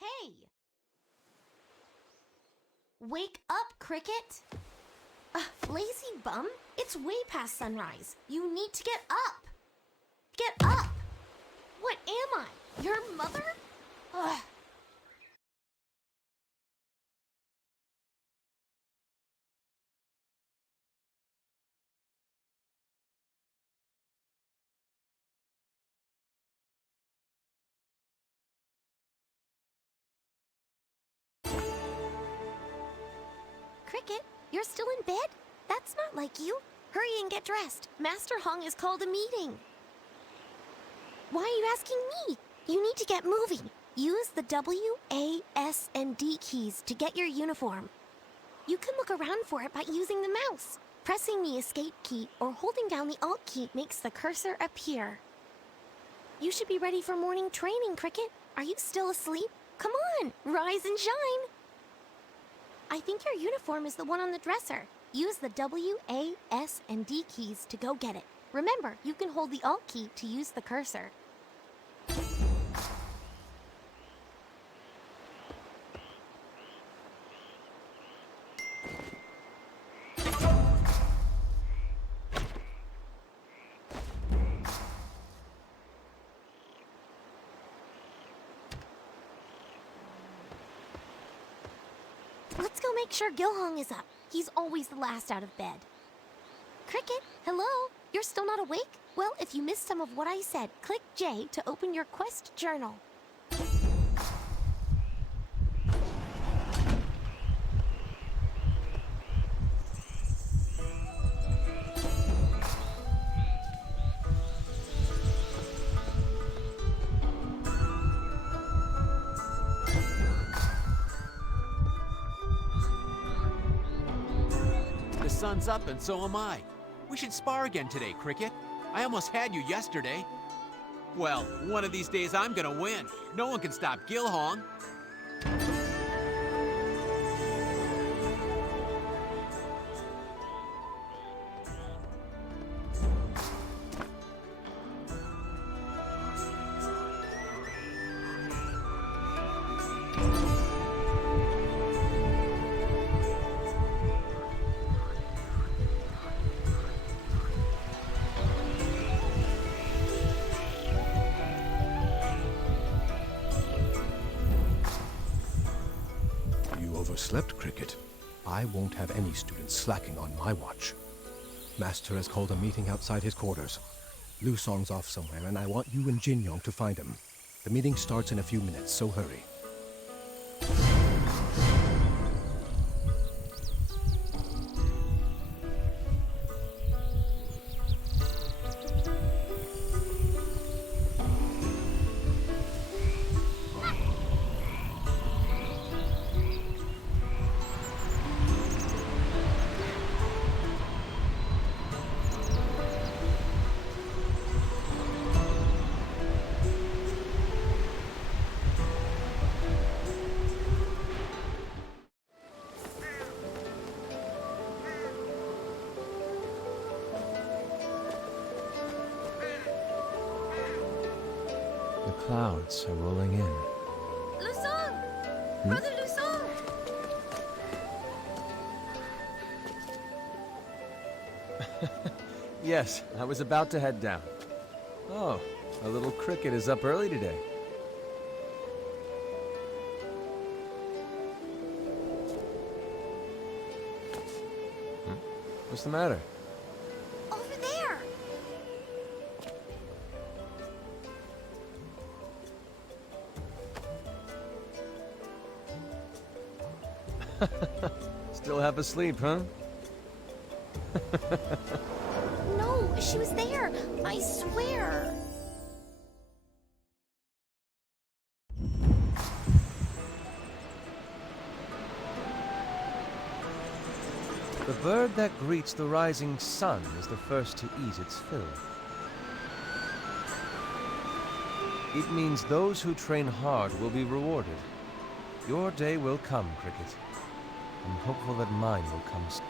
Hey! Wake up, Cricket! Lazy bum, it's way past sunrise. You need to get up! Get up! What am I? Your mother? Ugh. Cricket, you're still in bed? That's not like you. Hurry and get dressed. Master Hong has called a meeting. Why are you asking me? You need to get moving. Use the W, A, S, and D keys to get your uniform. You can look around for it by using the mouse. Pressing the escape key or holding down the Alt key makes the cursor appear. You should be ready for morning training, Cricket. Are you still asleep? Come on, rise and shine. I think your uniform is the one on the dresser. Use the W, A, S, and D keys to go get it. Remember, you can hold the Alt key to use the cursor. Let's go make sure Gilhong is up. He's always the last out of bed. Cricket, hello? You're still not awake? Well, if you missed some of what I said, click J to open your quest journal. The sun's up and so am I. We should spar again today, Cricket. I almost had you yesterday. Well, one of these days I'm gonna win. No one can stop Gilhong. Overslept, Cricket. I won't have any students slacking on my watch. Master has called a meeting outside his quarters. Lu Song's off somewhere, and I want you and Jin Yong to find him. The meeting starts in a few minutes, so hurry. clouds are rolling in. Lusong! Brother Lusong! Yes, I was about to head down. Oh, our little cricket is up early today. What's the matter? Over there! Still half asleep, huh? No, she was there. I swear. The bird that greets the rising sun is the first to eat its fill. It means those who train hard will be rewarded. Your day will come, Cricket. I'm hopeful that mine will come soon.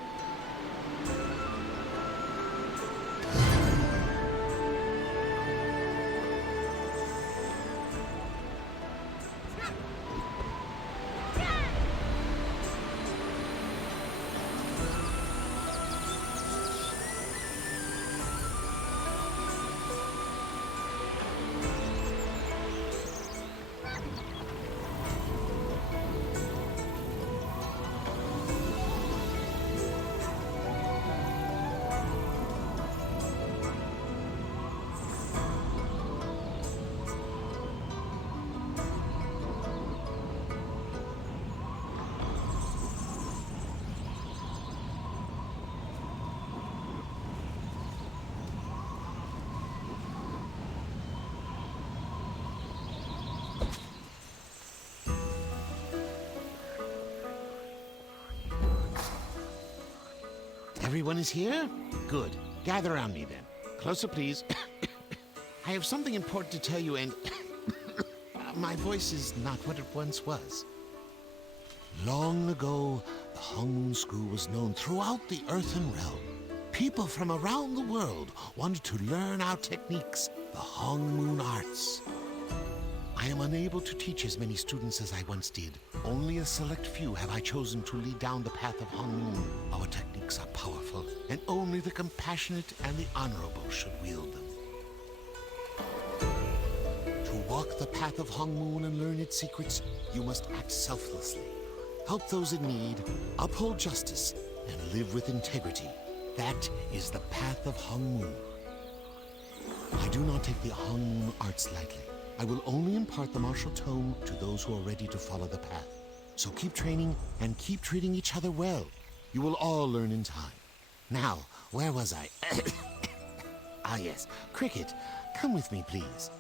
Everyone is here? Good. Gather around me then. Closer, please. I have something important to tell you, and my voice is not what it once was. Long ago, the Hong Moon School was known throughout the Earthen Realm. People from around the world wanted to learn our techniques, the Hong Moon arts. I am unable to teach as many students as I once did. Only a select few have I chosen to lead down the path of Hong Moon. Our techniques are powerful, and only the compassionate and the honorable should wield them. To walk the path of Hong Moon and learn its secrets, you must act selflessly. Help those in need, uphold justice, and live with integrity. That is the path of Hong Moon. I do not take the Hong Moon arts lightly. I will only impart the martial tome to those who are ready to follow the path. So keep training and keep treating each other well. You will all learn in time. Now, where was I? Ah, yes. Cricket, come with me, please.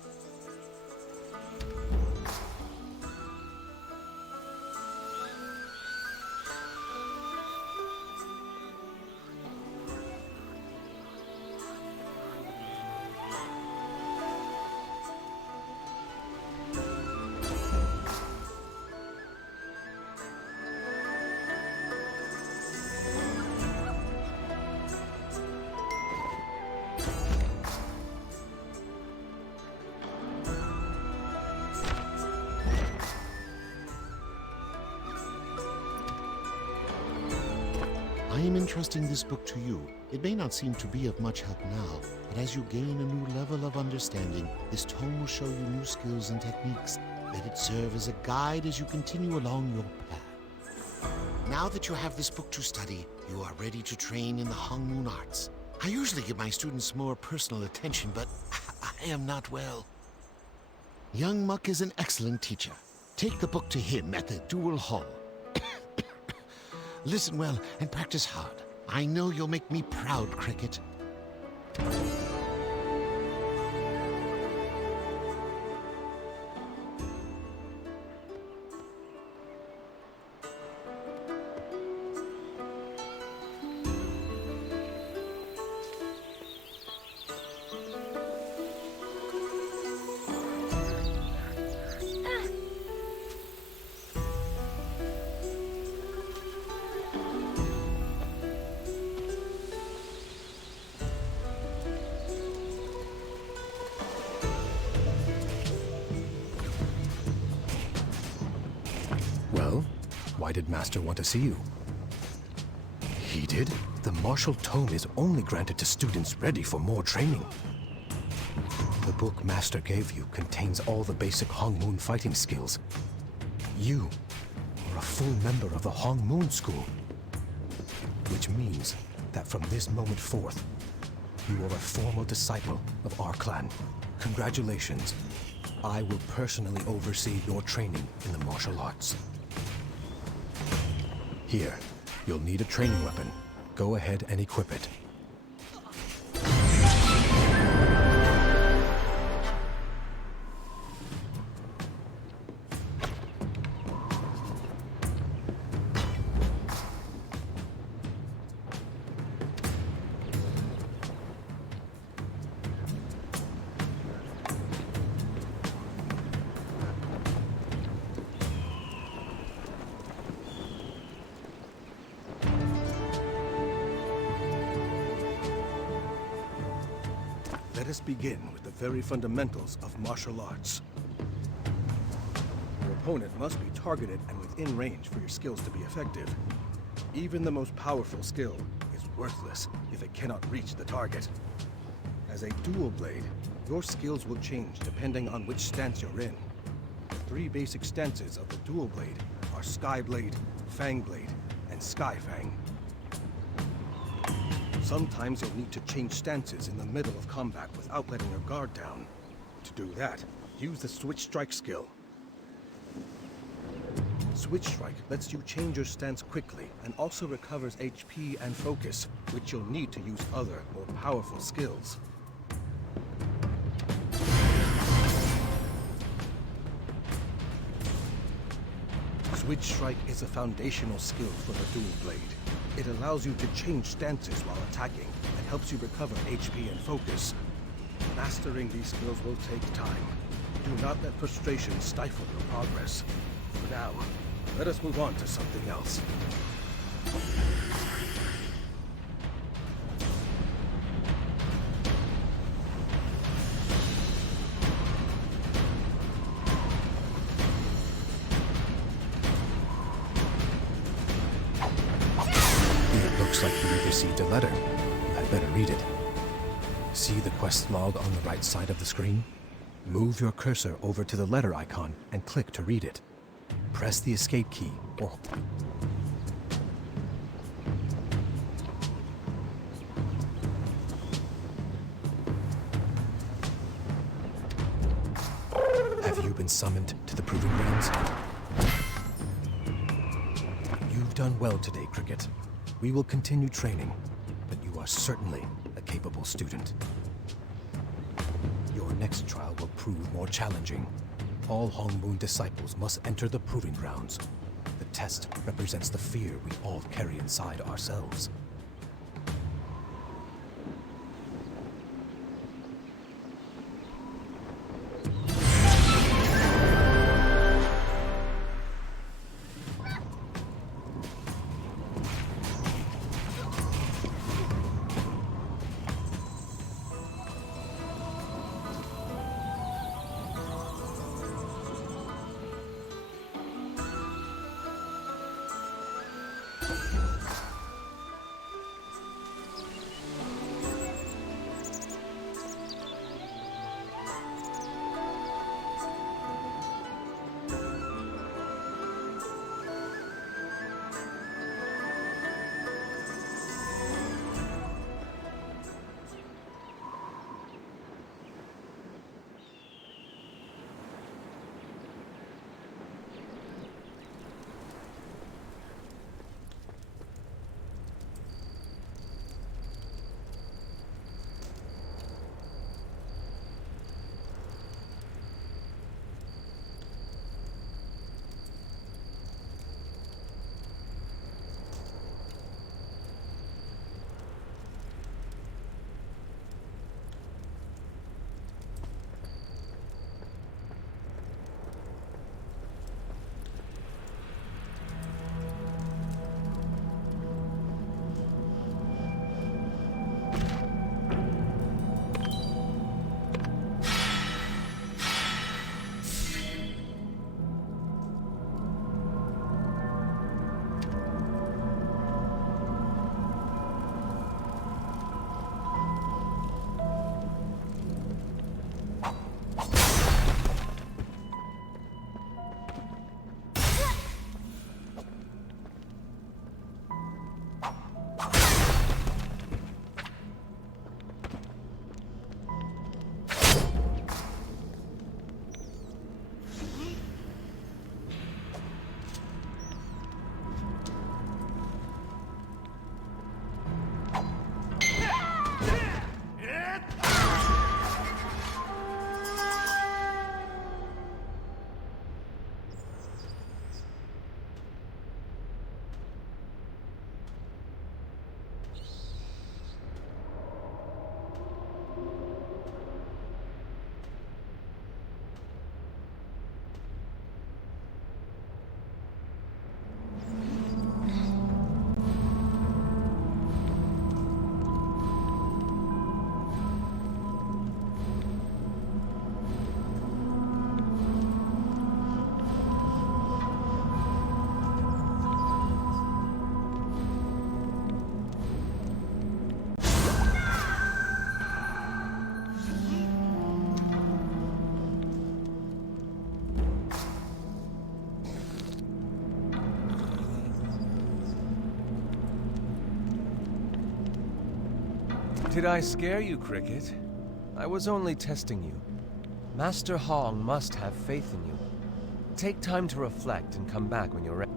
I am entrusting this book to you. It may not seem to be of much help now, but as you gain a new level of understanding, this tome will show you new skills and techniques. Let it serve as a guide as you continue along your path. Now that you have this book to study, you are ready to train in the Hong Moon arts. I usually give my students more personal attention, but I am not well. Young Muck is an excellent teacher. Take the book to him at the Dual Hall. Listen well and practice hard. I know you'll make me proud, Cricket. Why did Master want to see you? He did? The martial tome is only granted to students ready for more training. The book Master gave you contains all the basic Hong Moon fighting skills. You are a full member of the Hong Moon School, which means that from this moment forth, you are a formal disciple of our clan. Congratulations. I will personally oversee your training in the martial arts. Here, you'll need a training weapon. Go ahead and equip it. Let us begin with the very fundamentals of martial arts. Your opponent must be targeted and within range for your skills to be effective. Even the most powerful skill is worthless if it cannot reach the target. As a dual blade, your skills will change depending on which stance you're in. The three basic stances of the dual blade are Sky Blade, Fang Blade, and Sky Fang. Sometimes you'll need to change stances in the middle of combat without letting your guard down. To do that, use the Switch Strike skill. Switch Strike lets you change your stance quickly and also recovers HP and focus, which you'll need to use other, more powerful skills. Switch Strike is a foundational skill for the dual blade. It allows you to change stances while attacking and helps you recover HP and focus. Mastering these skills will take time. Do not let frustration stifle your progress. For now, let us move on to something else. Looks like you received a letter. I'd better read it. See the quest log on the right side of the screen? Move your cursor over to the letter icon and click to read it. Press the escape key or... Have you been summoned to the Proving Grounds? You've done well today, Cricket. We will continue training, but you are certainly a capable student. Your next trial will prove more challenging. All Hong Moon disciples must enter the Proving Grounds. The test represents the fear we all carry inside ourselves. Did I scare you, Cricket? I was only testing you. Master Hong must have faith in you. Take time to reflect and come back when you're ready.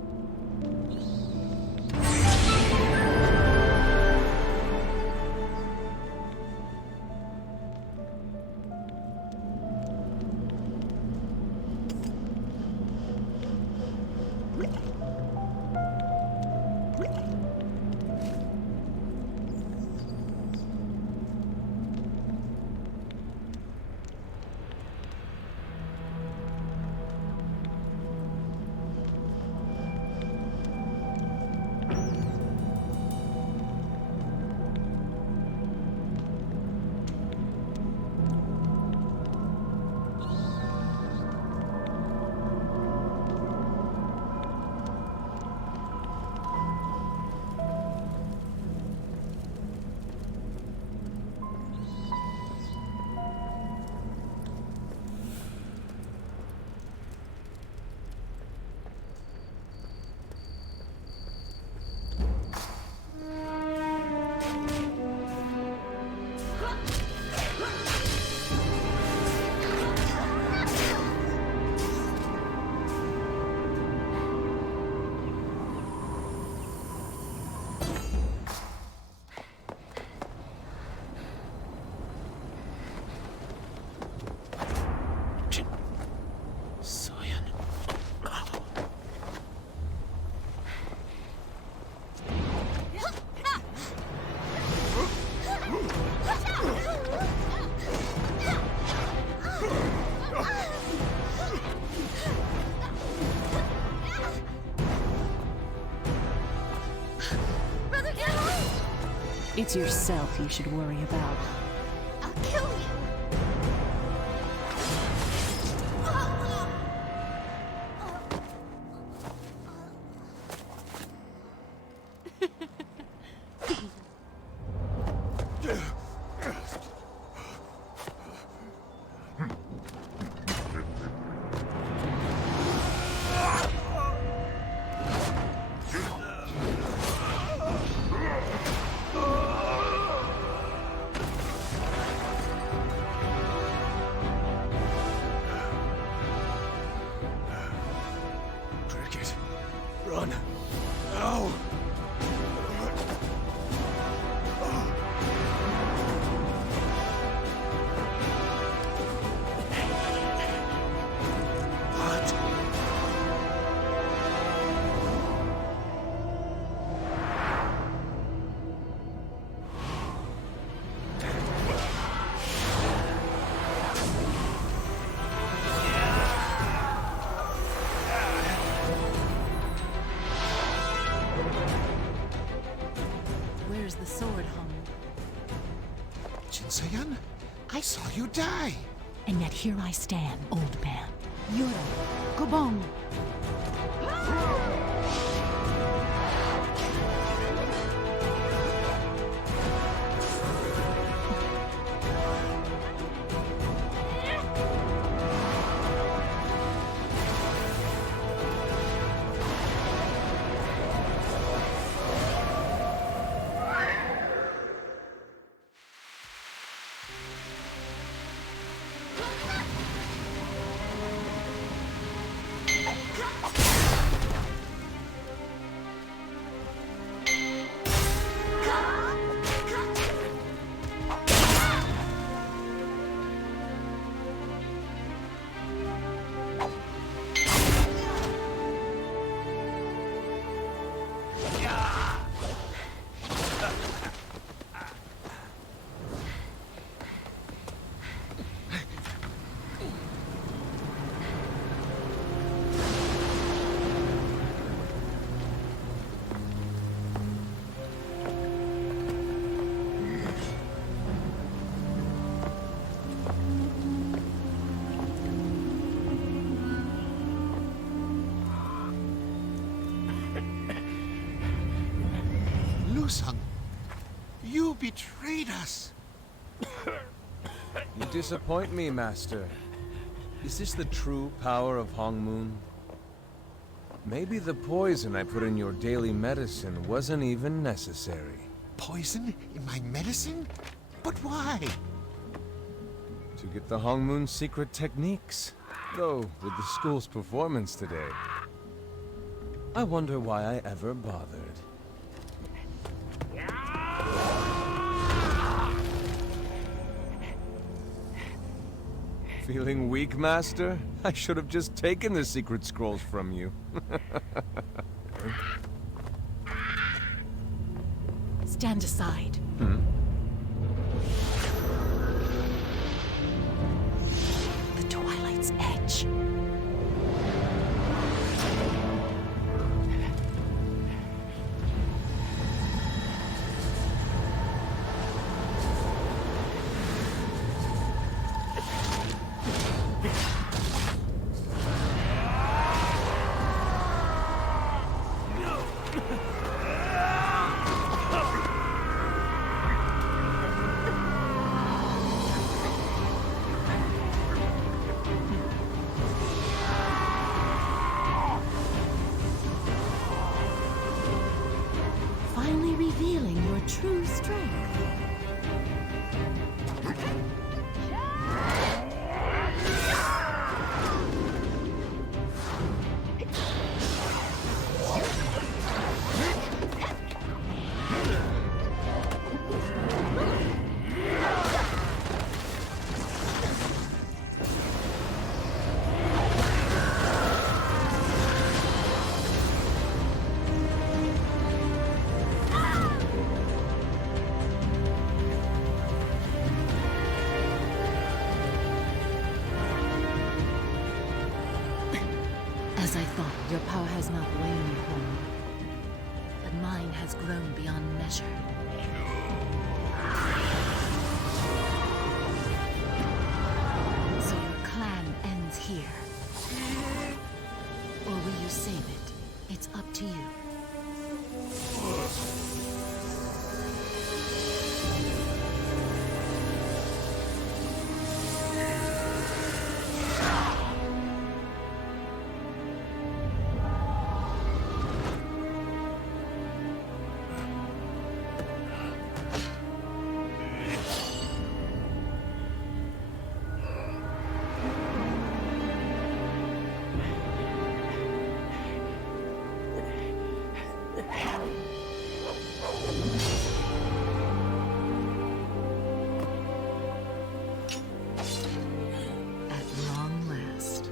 Jinsoyun. Brother, get away! It's yourself you should worry about. I'll kill you! Cricket, run. No! What? Where's the sword, Hong? Jinsoyun, I saw you die. And yet here I stand, old man. Yura, Gobong. Lusang, you betrayed us. You disappoint me, Master. Is this the true power of Hong Moon? Maybe the poison I put in your daily medicine wasn't even necessary. Poison in my medicine? But why? To get the Hongmoon's secret techniques. Though, with the school's performance today, I wonder why I ever bothered. Feeling weak, Master? I should have just taken the secret scrolls from you. Stand aside. The Twilight's Edge. Finally revealing your true strength. As I thought, your power has not waned, Home. But mine has grown beyond measure. So your clan ends here. Or will you save it? It's up to you. At long last.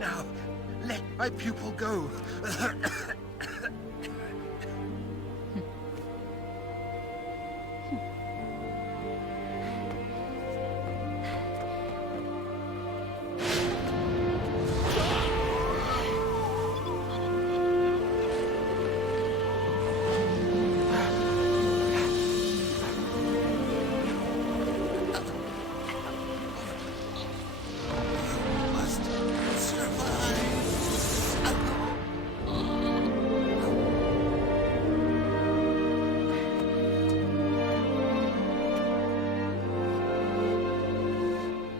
Now, let my pupil go. Must survive.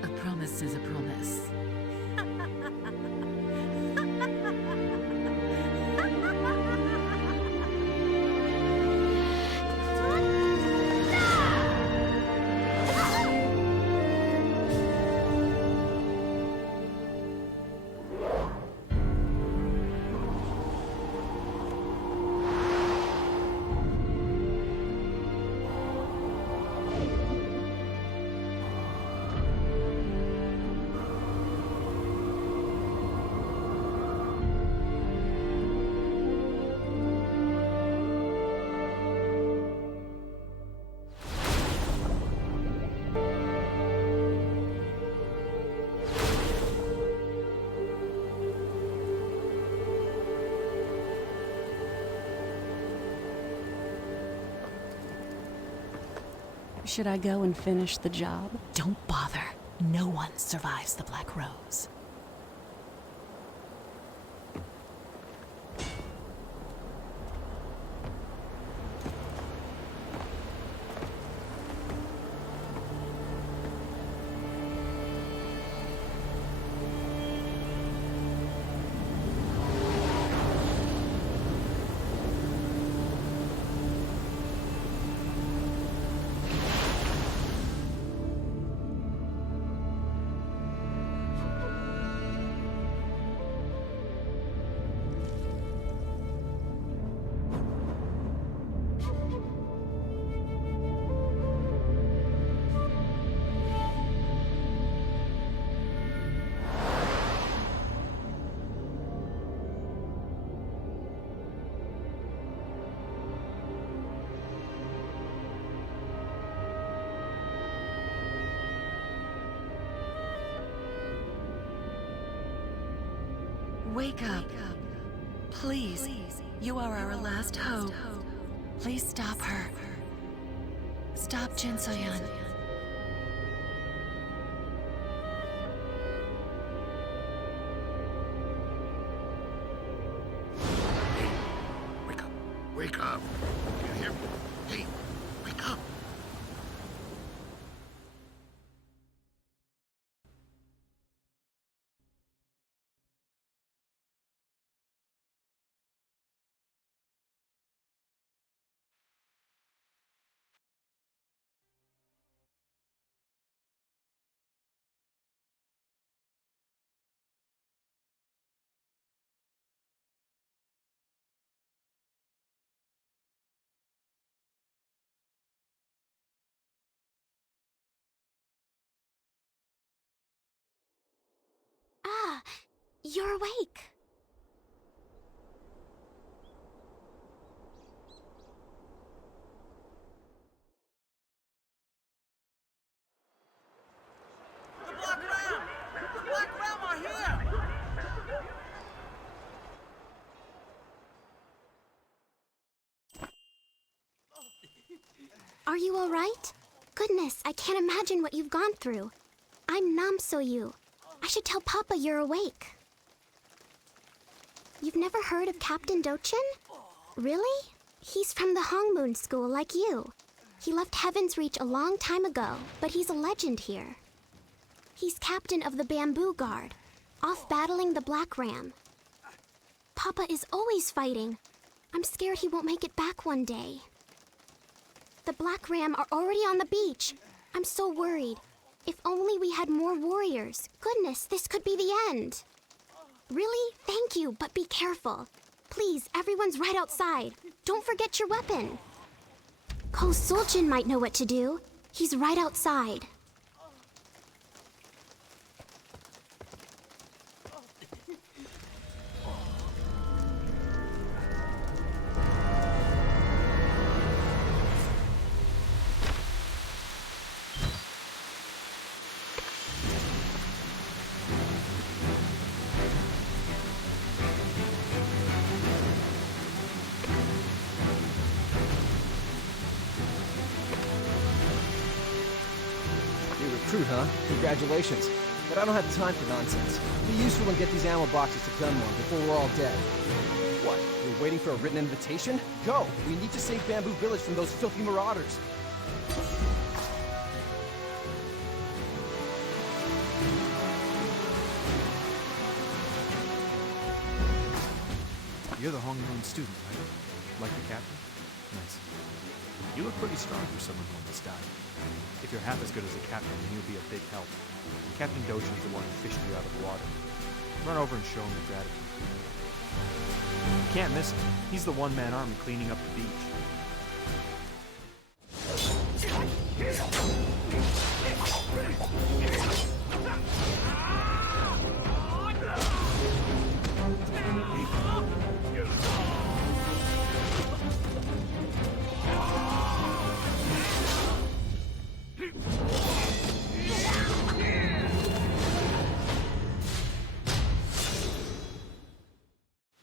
A promise is a promise. Should I go and finish the job? Don't bother. No one survives the Black Rose. Wake up. Please. You are our last hope. Please stop her. Stop Jinsoyun. Wake up. Wake up. You hear me? Hey, wake up. Ah, you're awake. Are you all right? Goodness, I can't imagine what you've gone through. I'm Jinsoyun. I should tell Papa you're awake. You've never heard of Captain Dochin? Really? He's from the Hongmoon School like you. He left Heaven's Reach a long time ago, but he's a legend here. He's captain of the Bamboo Guard, off battling the Black Ram. Papa is always fighting. I'm scared he won't make it back one day. The Black Ram are already on the beach. I'm so worried. If only we had more warriors. Goodness, this could be the end. Really? Thank you, but be careful. Please, everyone's right outside. Don't forget your weapon. Ko Suljin might know what to do. He's right outside. Recruit, huh? Congratulations. But I don't have time for nonsense. Be useful and get these ammo boxes to Gunmore before we're all dead. What? You're waiting for a written invitation? Go! We need to save Bamboo Village from those filthy marauders. You're the Hongmoon student, right? Like the captain? Nice. You look pretty strong for someone who almost died. If you're half as good as the captain, then you'll be a big help. Captain Dochin's the one who fished you out of the water. Run over and show him your gratitude. You can't miss him. He's the one-man army cleaning up the beach.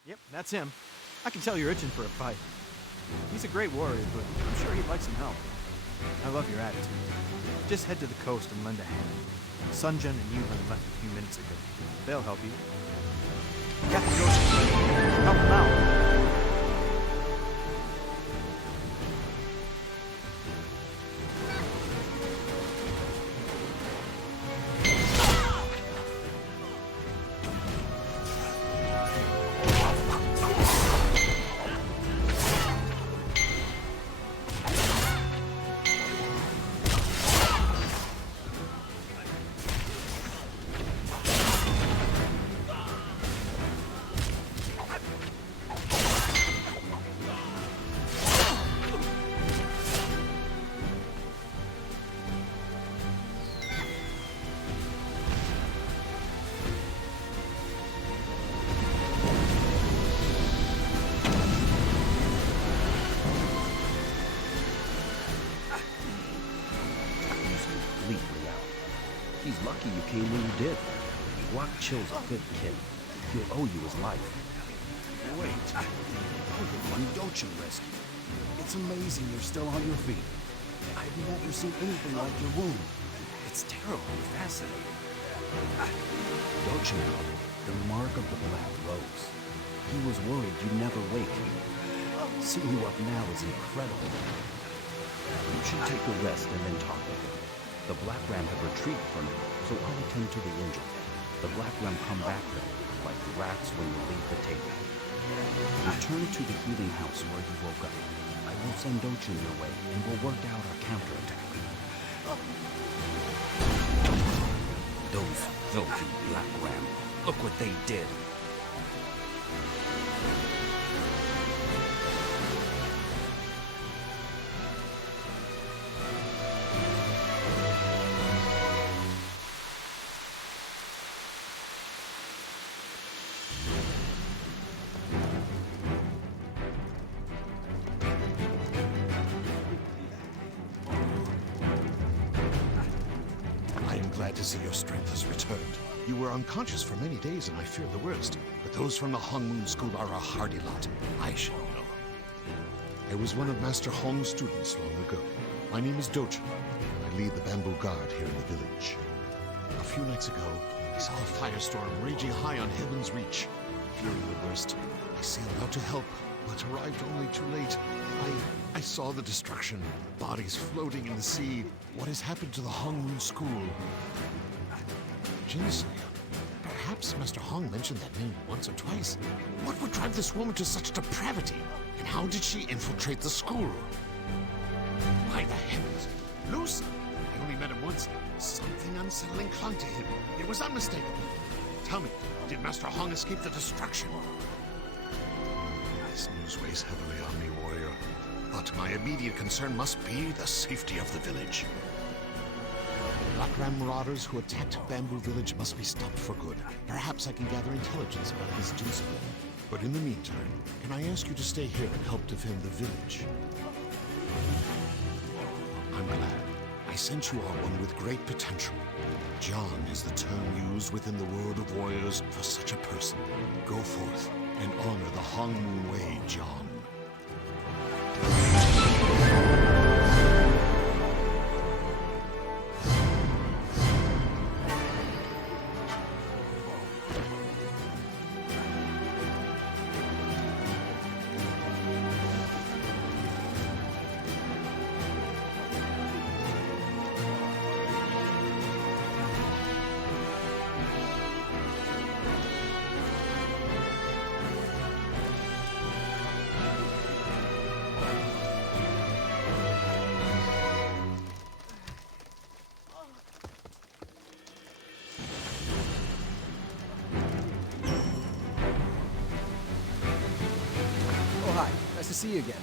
Yep, that's him. I can tell you're itching for a fight. He's a great warrior, but I'm sure he'd like some help. I love your attitude. Just head to the coast and lend a hand. Sunjin and Yuhan left a few minutes ago. They'll help you. Captain Dochin, help him out. He's lucky you came when you did. Guac Chill's a good kid. He'll owe you his life. Wait. You're the one Dojin rescued. It's amazing you're still on your feet. I've never seen anything like your wound. It's terribly fascinating. Dojin called it the mark of the Black Rose. He was worried you'd never wake. Seeing you up now is incredible. You should take a rest and then talk with him. The Black Ram have retreated from him, so I'll attend to the injured. The Black Ram come back though, like rats when you leave the table. Return to the healing house where you woke up. I will send Dojin your way, and we'll work out our counterattack. Those filthy Black Ram. Look what they did. I am glad to see your strength has returned. You were unconscious for many days, and I feared the worst. But those from the Hong Moon School are a hardy lot. I should know. I was one of Master Hong's students long ago. My name is Dojin. I lead the Bamboo Guard here in the village. A few nights ago, I saw a firestorm raging high on Heaven's Reach. Fearing the worst, I sailed out to help, but arrived only too late. I saw the destruction, bodies floating in the sea. What has happened to the Hong Moon School? Jinsoyun. Perhaps Master Hong mentioned that name once or twice. What would drive this woman to such depravity? And how did she infiltrate the school? By the heavens, Lucy! I only met him once. Something unsettling clung to him. It was unmistakable. Tell me, did Master Hong escape the destruction? This news weighs heavily on me, warrior. But my immediate concern must be the safety of the village. Black Ram marauders who attacked Bamboo Village must be stopped for good. Perhaps I can gather intelligence about this Jinsoyun. But in the meantime, can I ask you to stay here and help defend the village? I'm glad. I sent you all one with great potential. John is the term used within the world of warriors for such a person. Go forth and honor the Hong Moon Way, John. Hi, nice to see you again.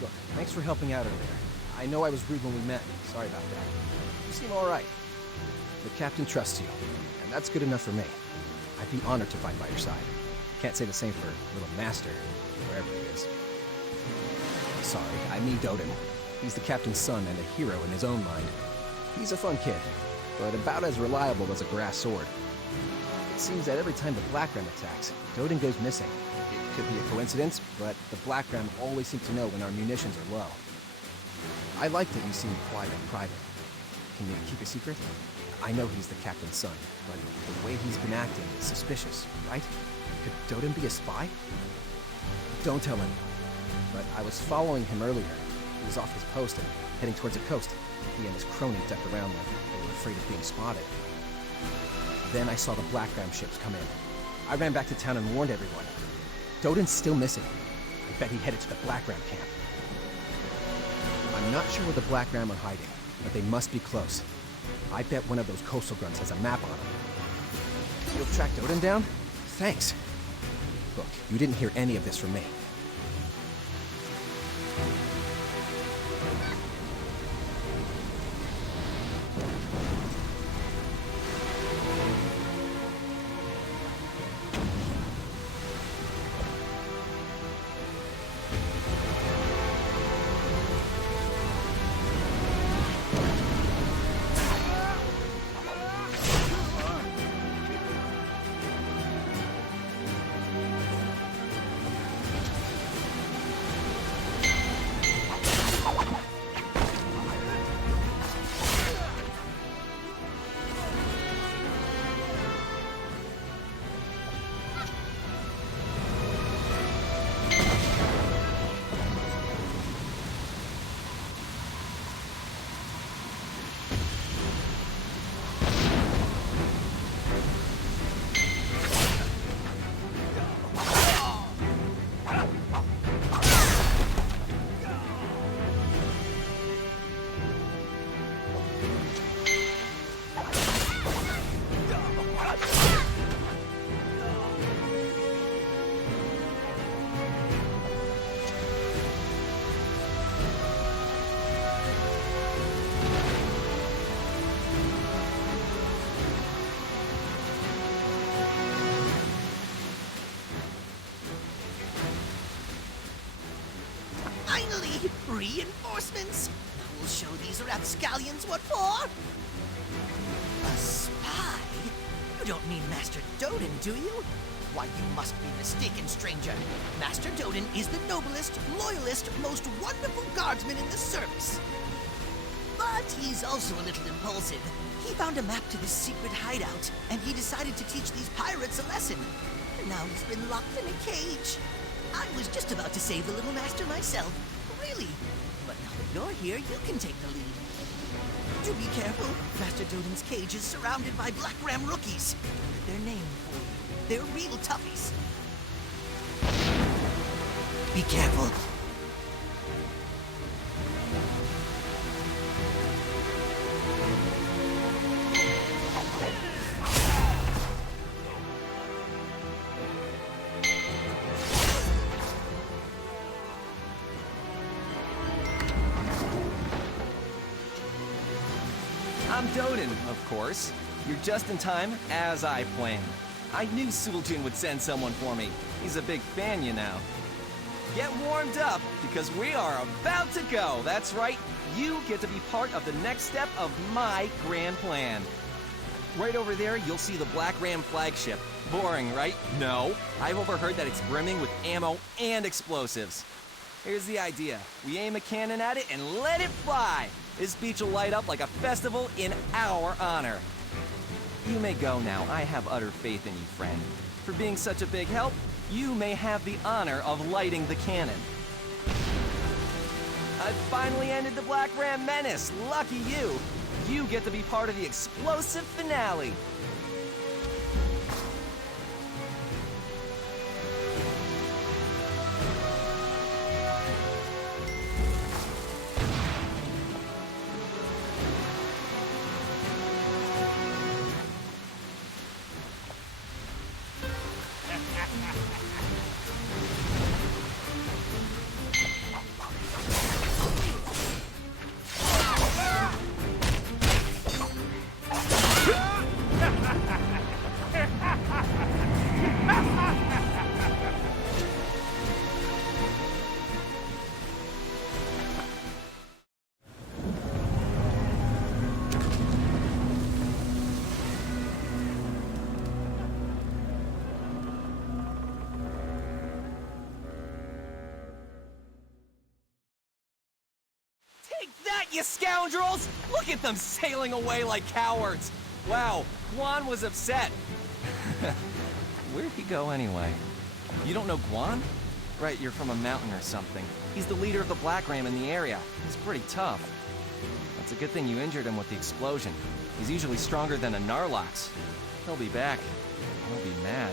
Look, thanks for helping out earlier. I know I was rude when we met. Sorry about that. You seem all right. The captain trusts you, and that's good enough for me. I'd be honored to fight by your side. Can't say the same for little Master, wherever he is. Sorry, I mean Doden. He's the captain's son and a hero in his own mind. He's a fun kid, but about as reliable as a grass sword. It seems that every time the Black Ram attacks, Doden goes missing. It could be a coincidence, but the Black Ram always seem to know when our munitions are low. I like that you seem quiet and private. Can you keep a secret? I know he's the captain's son, but the way he's been acting is suspicious, right? Could Doden be a spy? Don't tell anyone. But I was following him earlier. He was off his post and heading towards the coast. He and his crony ducked around like they were afraid of being spotted. Then I saw the Black Ram ships come in. I ran back to town and warned everyone. Doden's still missing. I bet he headed to the Black Ram camp. I'm not sure where the Black Ram are hiding, but they must be close. I bet one of those coastal grunts has a map on him. You'll track Doden down? Thanks. Look, you didn't hear any of this from me. Reinforcements! Now we'll show these rapscallions what for! A spy? You don't mean Master Doden, do you? Why, you must be mistaken, stranger. Master Doden is the noblest, loyalist, most wonderful guardsman in the service. But he's also a little impulsive. He found a map to this secret hideout, and he decided to teach these pirates a lesson. And now he's been locked in a cage. I was just about to save the little master myself, really. But now that you're here, you can take the lead. Do be careful. Master Doden's cage is surrounded by Black Ram rookies. Their name for you. They're real toughies. Be careful. I'm Doden, of course. You're just in time, as I planned. I knew Sultan would send someone for me. He's a big fan, you know. Get warmed up, because we are about to go. That's right, you get to be part of the next step of my grand plan. Right over there, you'll see the Black Ram flagship. Boring, right? No. I've overheard that it's brimming with ammo and explosives. Here's the idea. We aim a cannon at it and let it fly. This beach will light up like a festival in our honor. You may go now. I have utter faith in you, friend. For being such a big help, you may have the honor of lighting the cannon. I've finally ended the Black Ram menace. Lucky you. You get to be part of the explosive finale. You scoundrels! Look at them sailing away like cowards! Wow, Guan was upset. Where'd he go anyway? You don't know Guan? Right, you're from a mountain or something. He's the leader of the Black Ram in the area. He's pretty tough. That's a good thing you injured him with the explosion. He's usually stronger than a Narlox. He'll be back. He'll be mad.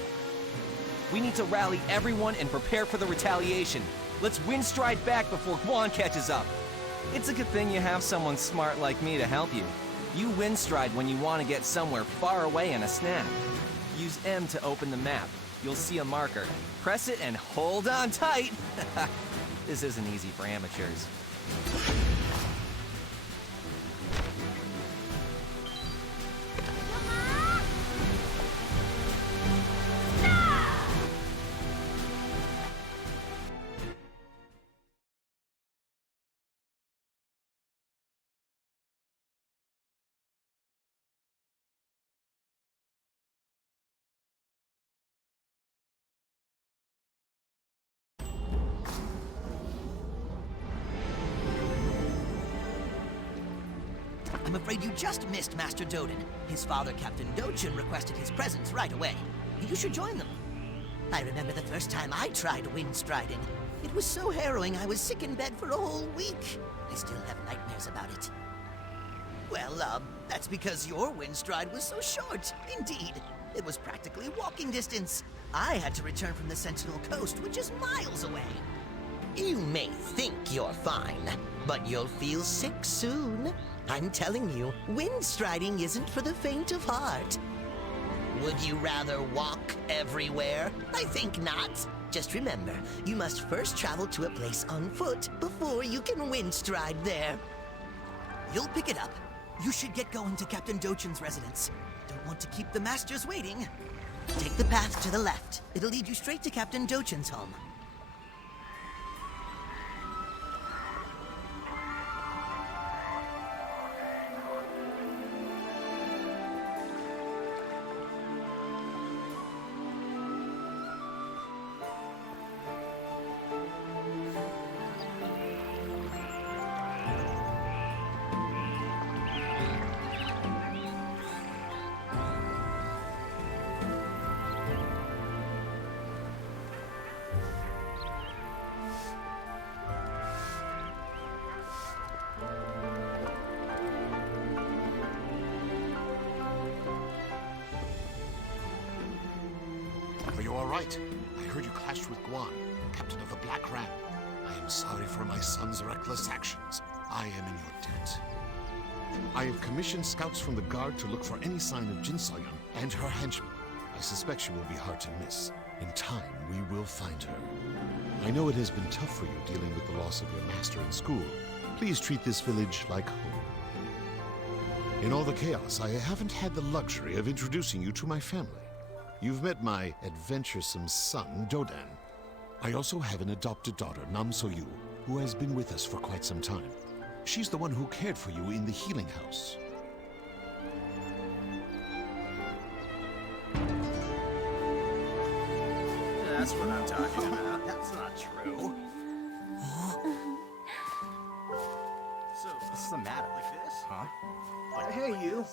We need to rally everyone and prepare for the retaliation. Let's Windstride back before Guan catches up. It's a good thing you have someone smart like me to help you. You Windstride when you want to get somewhere far away in a snap. Use M to open the map. You'll see a marker. Press it and hold on tight. This isn't easy for amateurs. I'm afraid you just missed Master Doden. His father, Captain Dochin, requested his presence right away. You should join them. I remember the first time I tried windstriding. It was so harrowing I was sick in bed for a whole week. I still have nightmares about it. Well, that's because your windstride was so short. Indeed. It was practically walking distance. I had to return from the Sentinel Coast, which is miles away. You may think you're fine, but you'll feel sick soon. I'm telling you, windstriding isn't for the faint of heart. Would you rather walk everywhere? I think not. Just remember, you must first travel to a place on foot before you can windstride there. You'll pick it up. You should get going to Captain Dochin's residence. Don't want to keep the masters waiting. Take the path to the left. It'll lead you straight to Captain Dochin's home. right. I heard you clashed with Guan, captain of the Black Ram. I am sorry for my son's reckless actions. I am in your debt. I have commissioned scouts from the guard to look for any sign of Jinsoyun and her henchmen. I suspect she will be hard to miss. In time, we will find her. I know it has been tough for you dealing with the loss of your master in school. Please treat this village like home. In all the chaos, I haven't had the luxury of introducing you to my family. You've met my adventuresome son, Dodan. I also have an adopted daughter, Namsoyu, who has been with us for quite some time. She's the one who cared for you in the healing house. That's what I'm talking about. That's not true. So, what's the matter? Like this? Huh? Hey, you.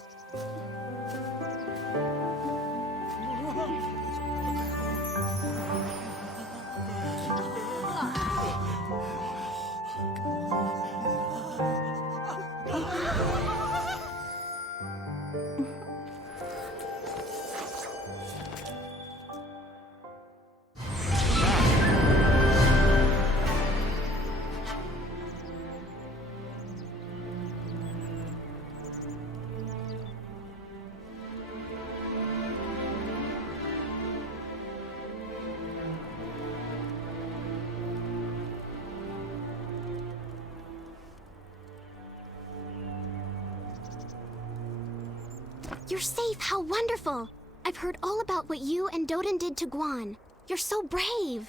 You're safe, how wonderful! I've heard all about what you and Dodan did to Guan. You're so brave!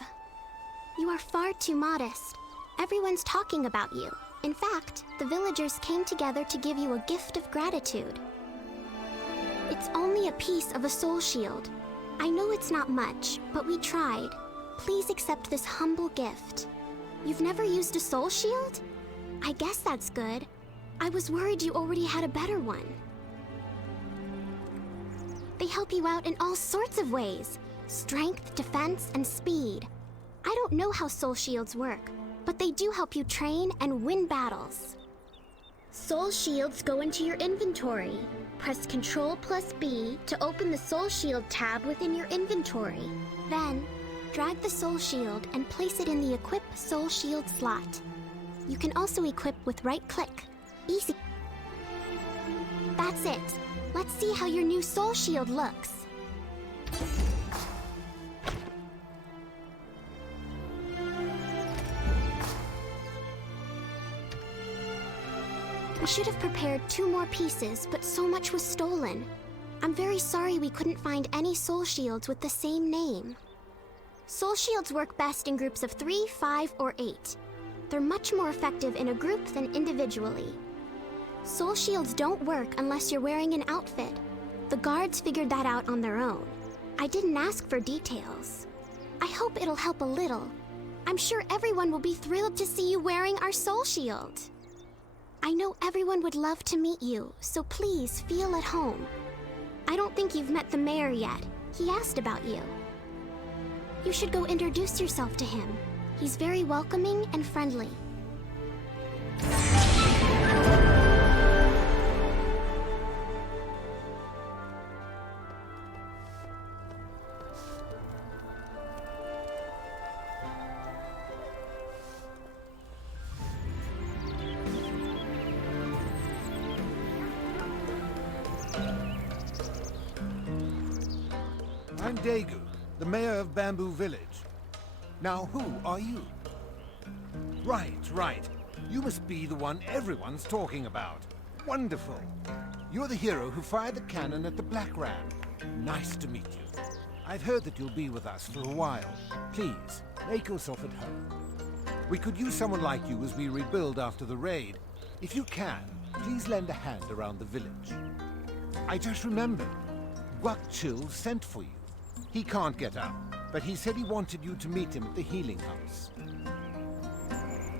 You are far too modest. Everyone's talking about you. In fact, the villagers came together to give you a gift of gratitude. It's only a piece of a soul shield. I know it's not much, but we tried. Please accept this humble gift. You've never used a soul shield? I guess that's good. I was worried you already had a better one. They help you out in all sorts of ways. Strength, defense, and speed. I don't know how soul shields work, but they do help you train and win battles. Soul shields go into your inventory. Press Ctrl plus B to open the soul shield tab within your inventory. Then, drag the soul shield and place it in the equip soul shield slot. You can also equip with right click. Easy. That's it. Let's see how your new soul shield looks. We should have prepared 2 more pieces, but so much was stolen. I'm very sorry we couldn't find any soul shields with the same name. Soul shields work best in groups of 3, 5, or 8. They're much more effective in a group than individually. Soul shields don't work unless you're wearing an outfit. The guards figured that out on their own. I didn't ask for details. I hope it'll help a little. I'm sure everyone will be thrilled to see you wearing our soul shield. I know everyone would love to meet you, so please feel at home. I don't think you've met the mayor yet. He asked about you. You should go introduce yourself to him. He's very welcoming and friendly. I'm Daegu, the mayor of Bamboo Village. Now, who are you? Right. You must be the one everyone's talking about. Wonderful. You're the hero who fired the cannon at the Black Ram. Nice to meet you. I've heard that you'll be with us for a while. Please, make yourself at home. We could use someone like you as we rebuild after the raid. If you can, please lend a hand around the village. I just remembered. Guak Chil sent for you. He can't get up, but he said he wanted you to meet him at the healing house.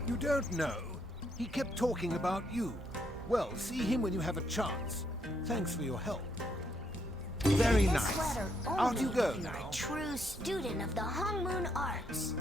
You don't know? He kept talking about you. Well, see him when you have a chance. Thanks for your help. Very nice. Out you go now. A true student of the Hong Moon arts.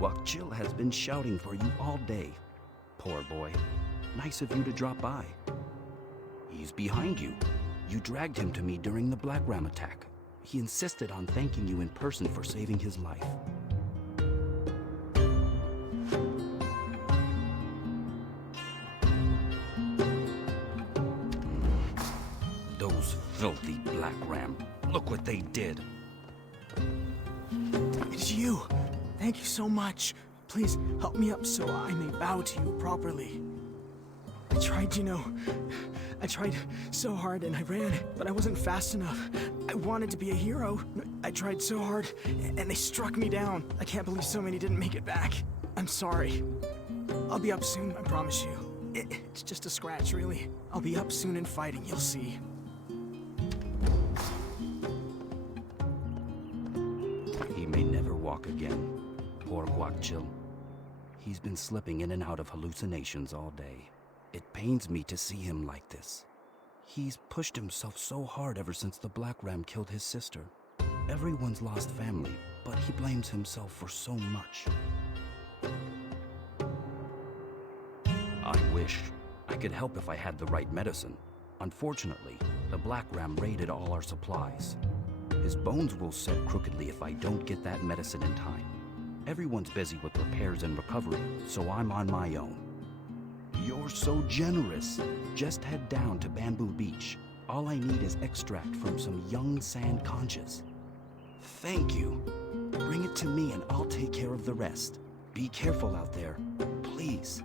Wakchil has been shouting for you all day. Poor boy. Nice of you to drop by. He's behind you. You dragged him to me during the Black Ram attack. He insisted on thanking you in person for saving his life. Those filthy Black Ram. Look what they did. It's you. Thank you so much. Please help me up so I may bow to you properly. I tried, I tried so hard and I ran, but I wasn't fast enough. I wanted to be a hero. I tried so hard, and they struck me down. I can't believe so many didn't make it back. I'm sorry. I'll be up soon, I promise you. It's just a scratch, really. I'll be up soon and fighting, you'll see. He may never walk again. Poor Guakchil. He's been slipping in and out of hallucinations all day. It pains me to see him like this. He's pushed himself so hard ever since the Black Ram killed his sister. Everyone's lost family, but he blames himself for so much. I wish I could help if I had the right medicine. Unfortunately, the Black Ram raided all our supplies. His bones will set crookedly if I don't get that medicine in time. Everyone's busy with repairs and recovery, so I'm on my own. You're so generous. Just head down to Bamboo Beach. All I need is extract from some young sand conches. Thank you. Bring it to me and I'll take care of the rest. Be careful out there, please.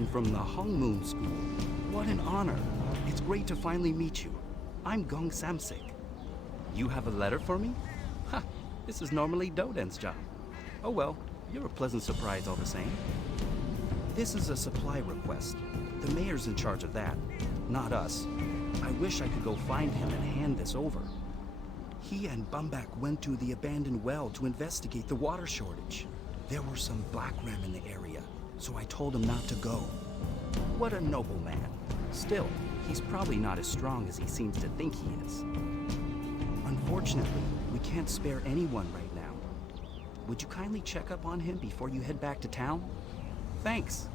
son from the Hong Moon School. What an honor. It's great to finally meet you. I'm Gong Samsik. You have a letter for me? Ha! This is normally Doden's job. Oh well, you're a pleasant surprise all the same. This is a supply request. The mayor's in charge of that, not us. I wish I could go find him and hand this over. He and Bumbak went to the abandoned well to investigate the water shortage. There were some black ram in the area, so I told him not to go. What a noble man. Still, he's probably not as strong as he seems to think he is. Unfortunately, we can't spare anyone right now. Would you kindly check up on him before you head back to town? Thanks.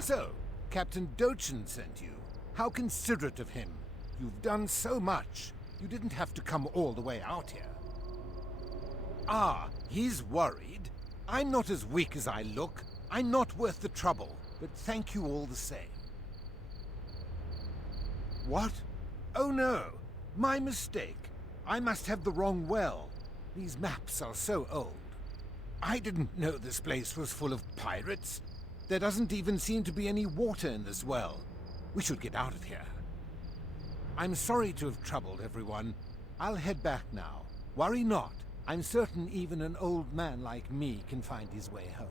So, Captain Dochin sent you. How considerate of him. You've done so much. You didn't have to come all the way out here. Ah, he's worried. I'm not as weak as I look. I'm not worth the trouble, but thank you all the same. What? Oh no, my mistake. I must have the wrong well. These maps are so old. I didn't know this place was full of pirates. There doesn't even seem to be any water in this well. We should get out of here. I'm sorry to have troubled everyone. I'll head back now. Worry not. I'm certain even an old man like me can find his way home.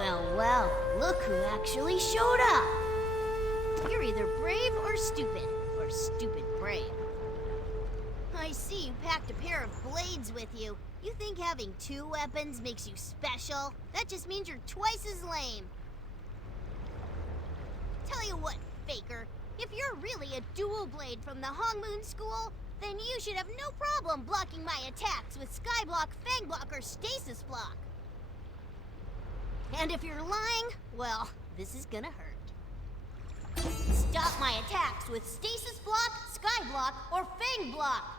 Well, well, look who actually showed up. You're either brave or stupid brave. I see you packed a pair of blades with you. You think having 2 weapons makes you special? That just means you're twice as lame. Tell you what, Faker, if you're really a dual blade from the Hong Moon School, then you should have no problem blocking my attacks with Skyblock, Fangblock, or Stasis Block. And if you're lying, well, this is gonna hurt. Stop my attacks with Stasis Block, Skyblock, or Fang Block.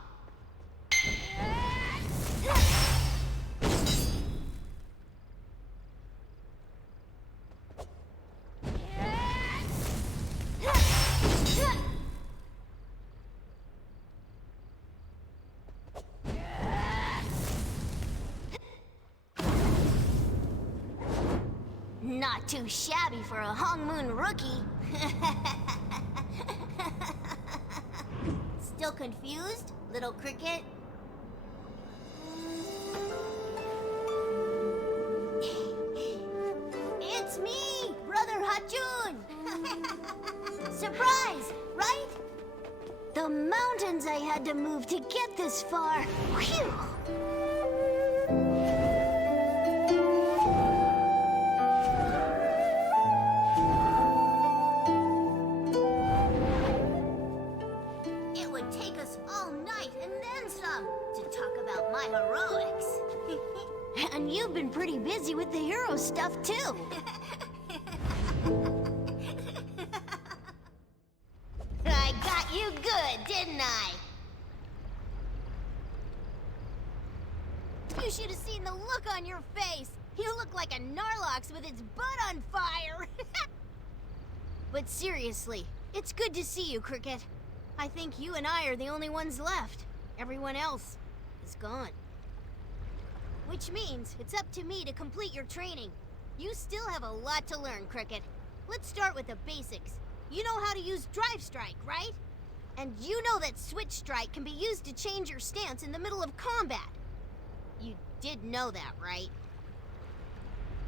Not too shabby for a Hong Moon rookie. Still confused, little cricket? It's me, Brother Hachun! Surprise, right? The mountains I had to move to get this far. Whew! And you've been pretty busy with the hero stuff, too. I got you good, didn't I? You should have seen the look on your face. You look like a Narlox with its butt on fire. But seriously, it's good to see you, Cricket. I think you and I are the only ones left. Everyone else is gone. Which means it's up to me to complete your training. You still have a lot to learn, Cricket. Let's start with the basics. You know how to use Drive Strike, right? And you know that Switch Strike can be used to change your stance in the middle of combat. You did know that, right?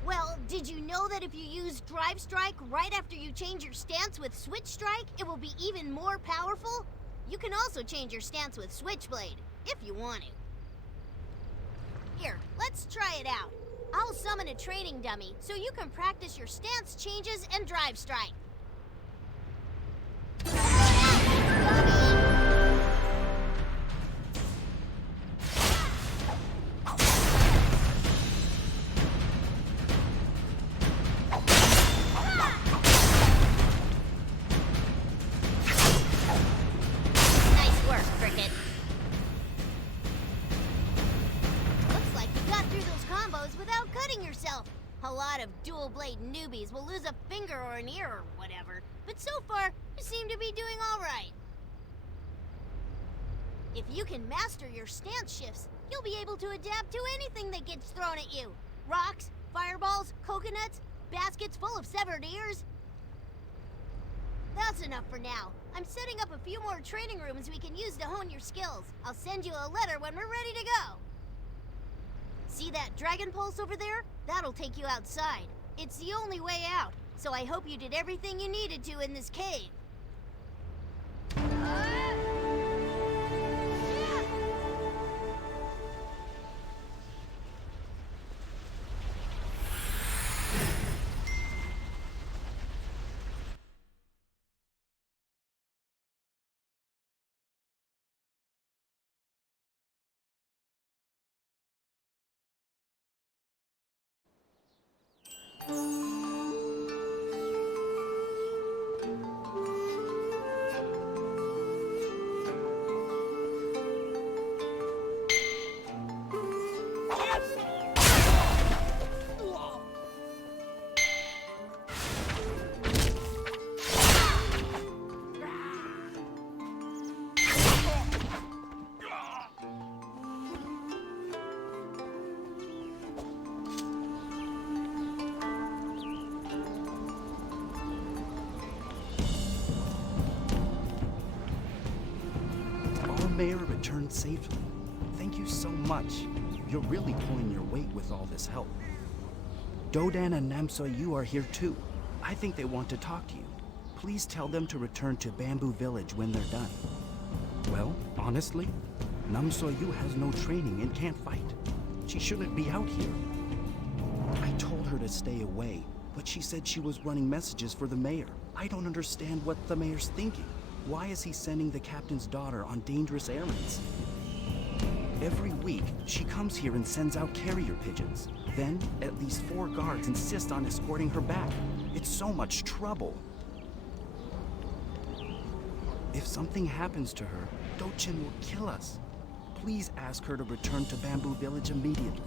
Well, did you know that if you use Drive Strike right after you change your stance with Switch Strike, it will be even more powerful? You can also change your stance with Switchblade, if you want to. Here, let's try it out. I'll summon a training dummy so you can practice your stance changes and Drive Strike. Nice work, Cricket. Looks like you got through those combos without cutting yourself. A lot of dual blade newbies will lose a finger or an ear or whatever, but so far, you seem to be doing all right. If you can master your stance shifts, you'll be able to adapt to anything that gets thrown at you. Rocks, fireballs, coconuts, baskets full of severed ears. That's enough for now. I'm setting up a few more training rooms we can use to hone your skills. I'll send you a letter when we're ready to go. See that dragon pulse over there? That'll take you outside. It's the only way out, so I hope you did everything you needed to in this cave. Mayor returned safely. Thank you so much. You're really pulling your weight with all this help. Dodan and Namsoyu are here too. I think they want to talk to you. Please tell them to return to Bamboo Village when they're done. Well, honestly, Namsoyu has no training and can't fight. She shouldn't be out here. I told her to stay away, but she said she was running messages for the mayor. I don't understand what the mayor's thinking. Why is he sending the captain's daughter on dangerous errands? Every week, she comes here and sends out carrier pigeons. Then, at least 4 guards insist on escorting her back. It's so much trouble. If something happens to her, Dochin will kill us. Please ask her to return to Bamboo Village immediately.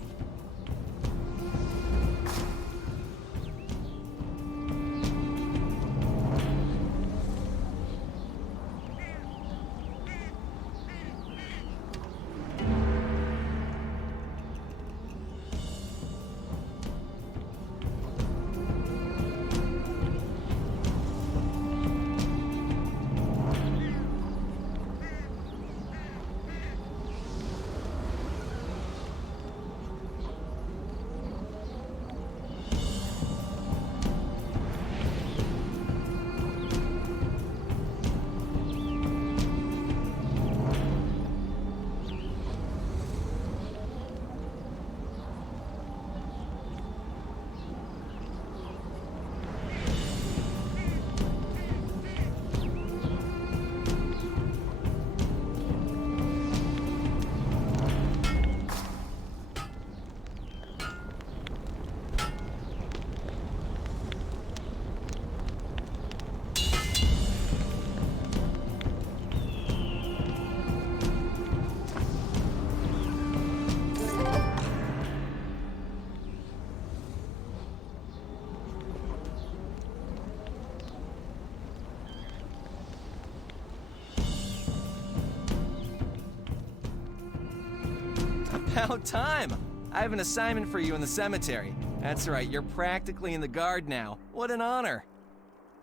About time! I have an assignment for you in the cemetery. That's right, you're practically in the guard now. What an honor!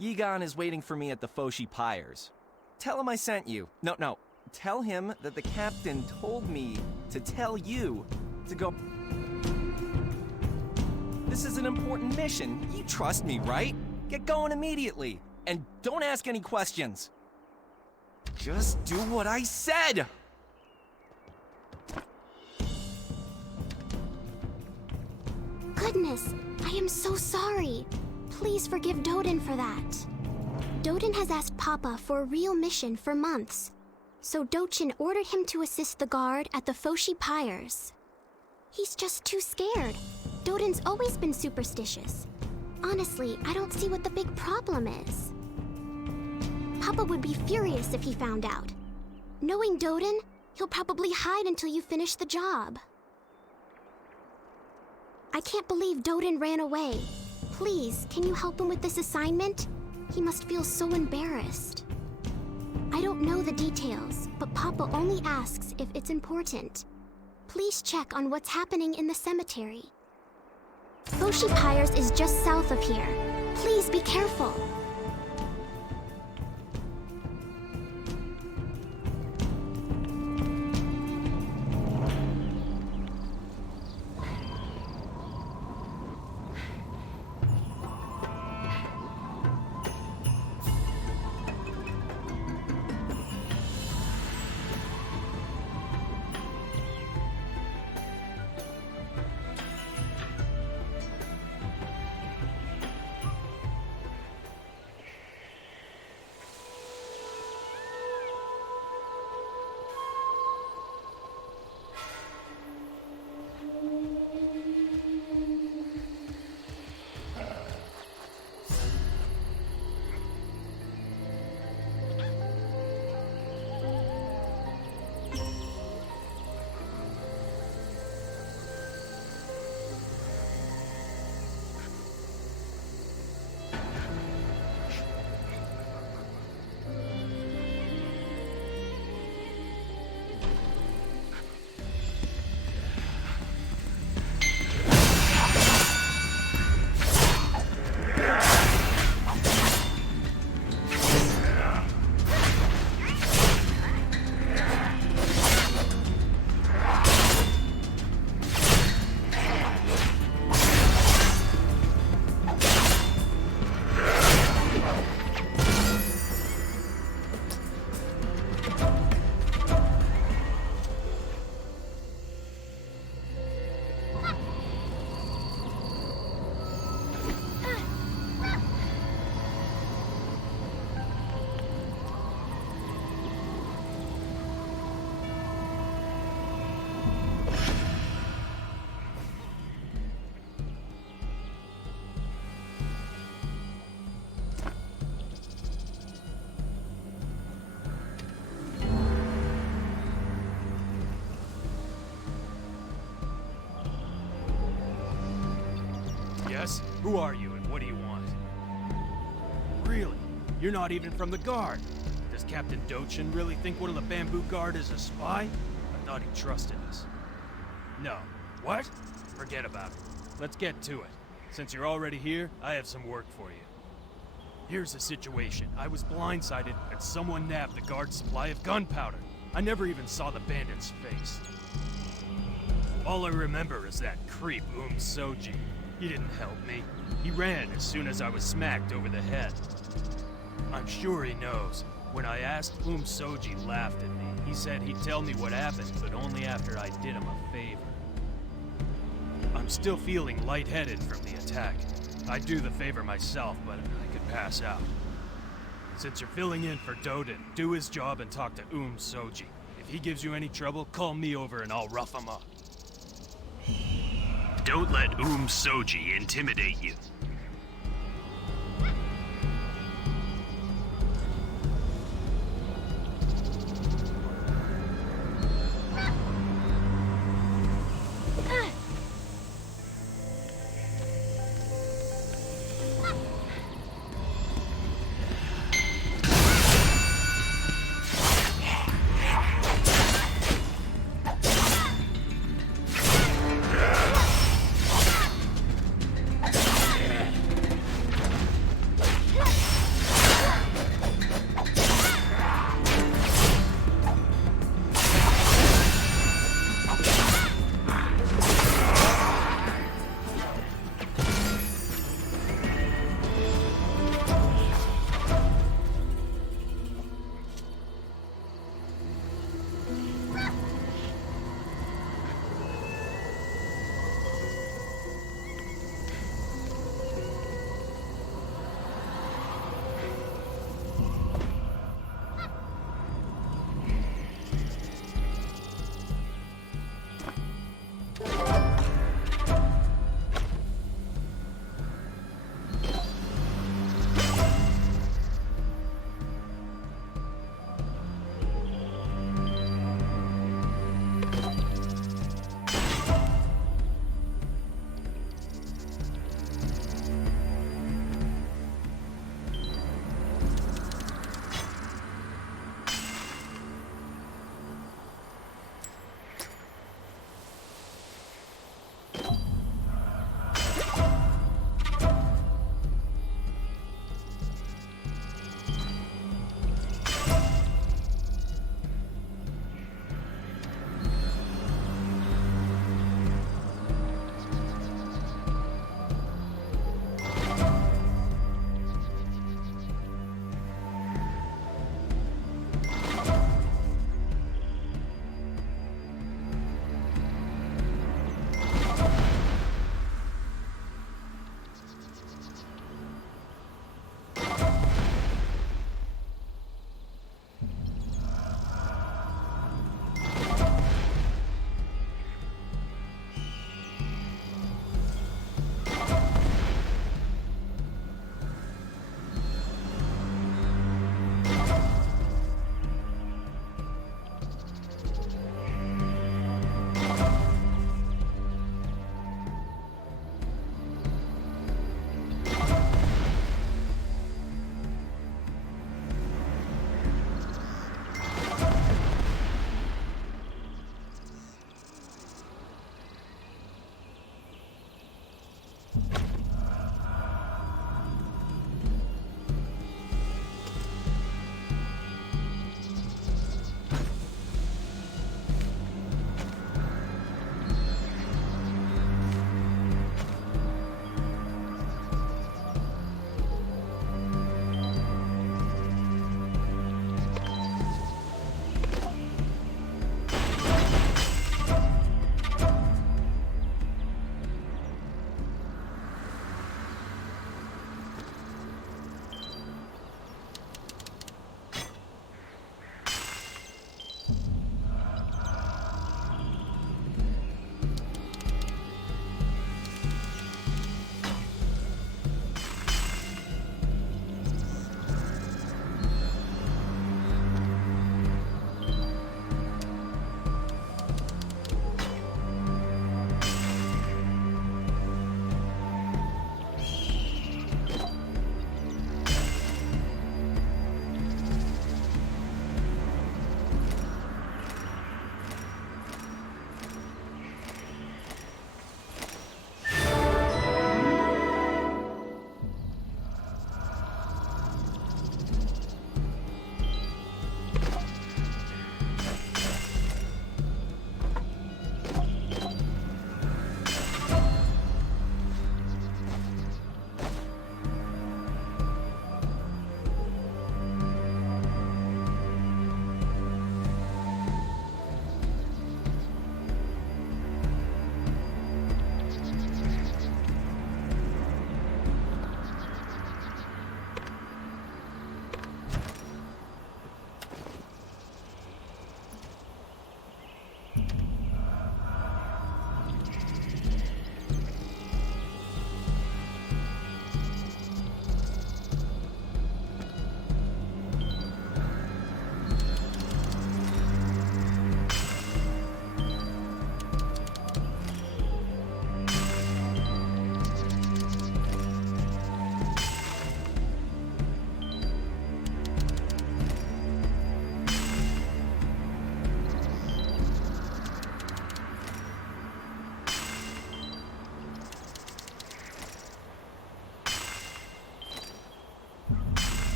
Yigan is waiting for me at the Foshi Pyres. Tell him I sent you. No. Tell him that the captain told me to tell you to go... This is an important mission. You trust me, right? Get going immediately. And don't ask any questions. Just do what I said! Goodness, I am so sorry. Please forgive Doden for that. Doden has asked Papa for a real mission for months, so Dochin ordered him to assist the guard at the Foshi Pyres. He's just too scared. Doden's always been superstitious. Honestly, I don't see what the big problem is. Papa would be furious if he found out. Knowing Doden, he'll probably hide until you finish the job. I can't believe Doden ran away. Please, can you help him with this assignment? He must feel so embarrassed. I don't know the details, but Papa only asks if it's important. Please check on what's happening in the cemetery. Foshi Pyres is just south of here. Please be careful. Who are you and what do you want? Really? You're not even from the Guard. Does Captain Dochin really think one of the Bamboo Guard is a spy? I thought he trusted us. No. What? Forget about it. Let's get to it. Since you're already here, I have some work for you. Here's the situation. I was blindsided and someone nabbed the Guard's supply of gunpowder. I never even saw the bandit's face. All I remember is that creep Soji. He didn't help me. He ran as soon as I was smacked over the head. I'm sure he knows. When I asked Soji laughed at me. He said he'd tell me what happened, but only after I did him a favor. I'm still feeling lightheaded from the attack. I'd do the favor myself, but I could pass out. Since you're filling in for Doden, do his job and talk to Soji. If he gives you any trouble, call me over and I'll rough him up. Don't let Soji intimidate you.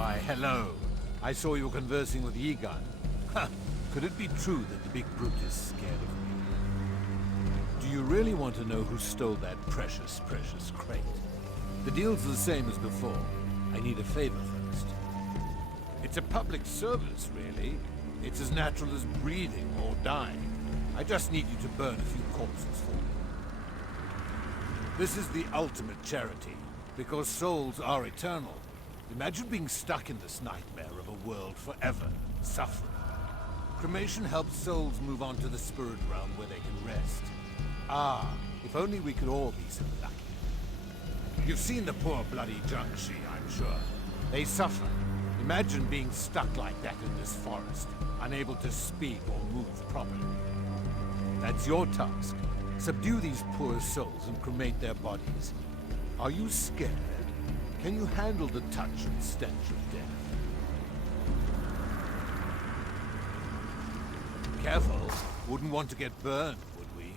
Why, hello. I saw you conversing with Yigan. Huh. Could it be true that the big brute is scared of me? Do you really want to know who stole that precious, precious crate? The deal's the same as before. I need a favor first. It's a public service, really. It's as natural as breathing or dying. I just need you to burn a few corpses for me. This is the ultimate charity, because souls are eternal. Imagine being stuck in this nightmare of a world forever suffering. Cremation helps souls move on to the spirit realm where they can rest. Ah, if only we could all be so lucky. You've seen the poor bloody Jiangshi, I'm sure. They suffer. Imagine being stuck like that in this forest, unable to speak or move properly. That's your task. Subdue these poor souls and cremate their bodies. Are you scared? Can you handle the touch and stench of death? Careful. Wouldn't want to get burned, would we?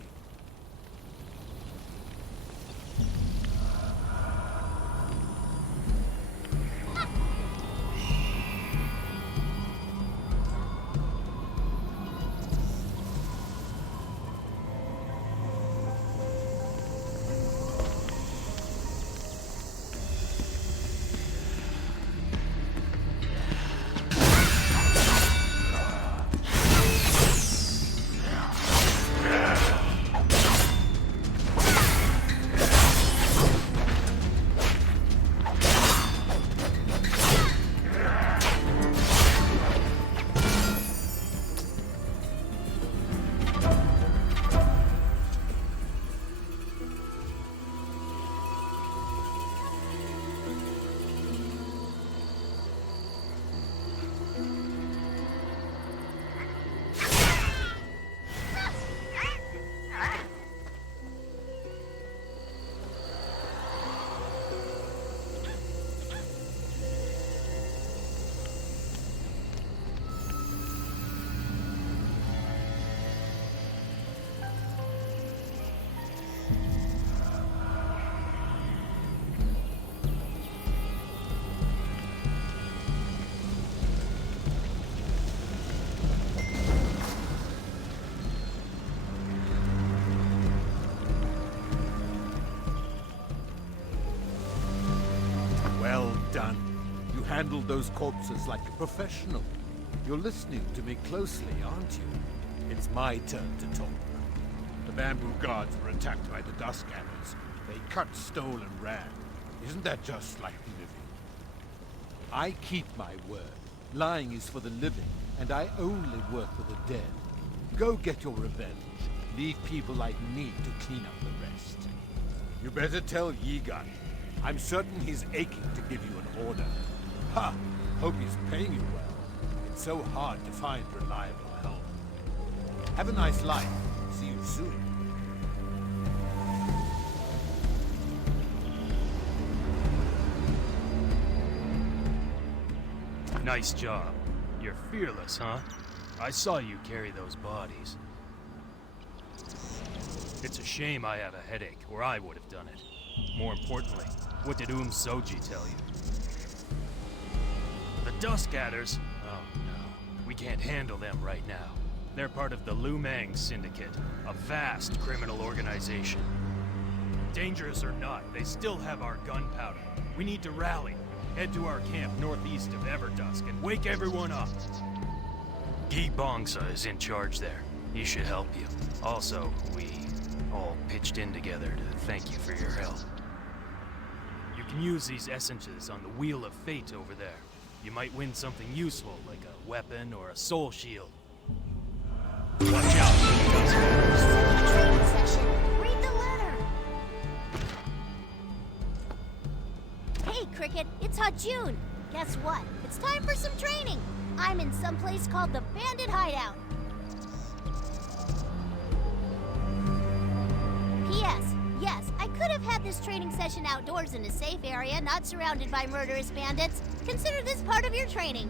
Done. You handled those corpses like a professional. You're listening to me closely, aren't you? It's my turn to talk. The bamboo guards were attacked by the dust gatherers. They cut, stole, and ran. Isn't that just like living? I keep my word. Lying is for the living, and I only work with the dead. Go get your revenge. Leave people like me to clean up the rest. You better tell Yigan. I'm certain he's aching to give you an order. Ha! Hope he's paying you well. It's so hard to find reliable help. Have a nice life. See you soon. Nice job. You're fearless, huh? I saw you carry those bodies. It's a shame I have a headache, or I would have done it. More importantly, what did Soji tell you? The Dust Gatherers? Oh no, we can't handle them right now. They're part of the Lumang Syndicate, a vast criminal organization. Dangerous or not, they still have our gunpowder. We need to rally, head to our camp northeast of Everdusk, and wake everyone up. Guy Bongsa is in charge there. He should help you. Also, we all pitched in together to thank you for your help. You can use these essences on the Wheel of Fate over there. You might win something useful, like a weapon or a soul shield. Watch out for the Dust Gatherers. Training session. Read the letter. Hey, Cricket, it's June. Guess what? It's time for some training. I'm in some place called the Bandit Hideout. P.S. Yes, I could have had this training session outdoors in a safe area, not surrounded by murderous bandits. Consider this part of your training.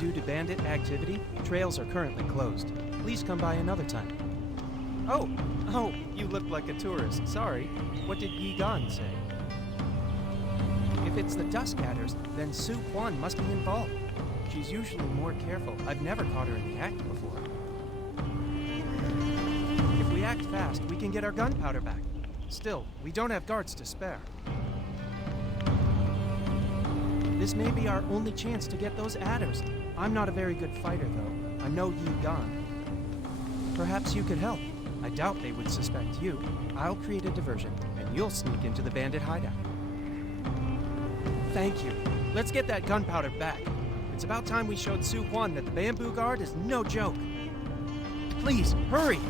Due to bandit activity, trails are currently closed. Please come by another time. Oh, you look like a tourist. Sorry. What did Yi Gan say? If it's the Dusk Adders, then Su Quan must be involved. She's usually more careful. I've never caught her in the act before. If we act fast, we can get our gunpowder back. Still, we don't have guards to spare. This may be our only chance to get those adders. I'm not a very good fighter, though. I know Yi Gan. Perhaps you could help. I doubt they would suspect you. I'll create a diversion, and you'll sneak into the bandit hideout. Thank you. Let's get that gunpowder back. It's about time we showed Su Quan that the Bamboo Guard is no joke. Please, hurry!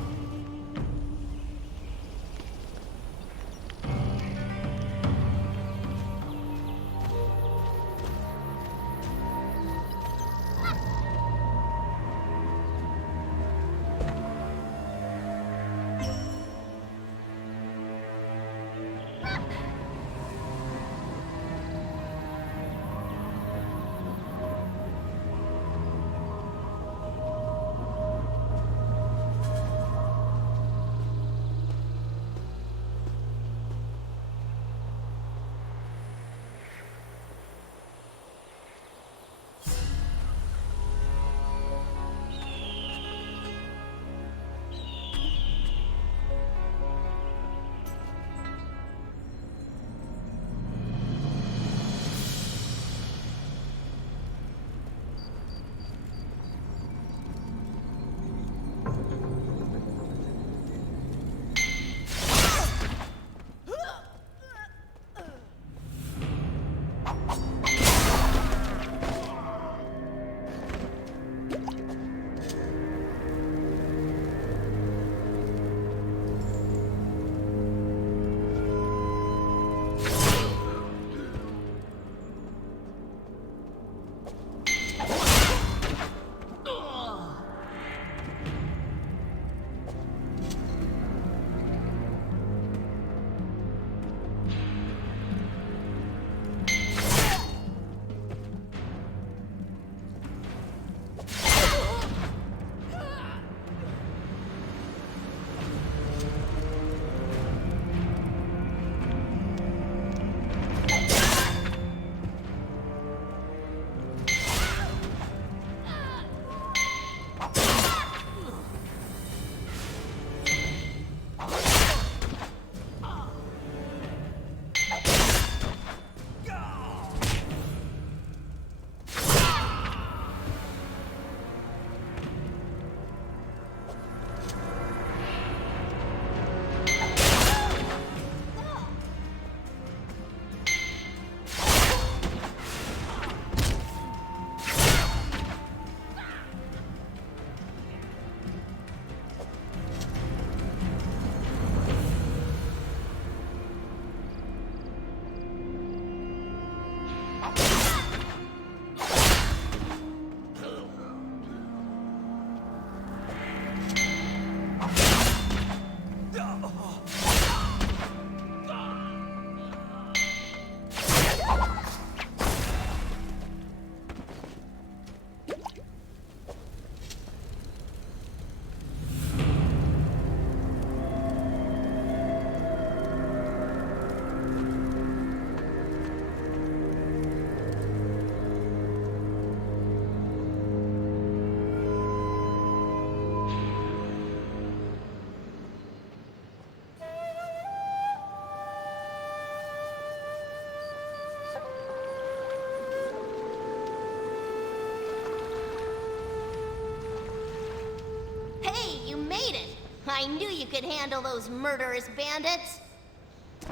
I knew you could handle those murderous bandits.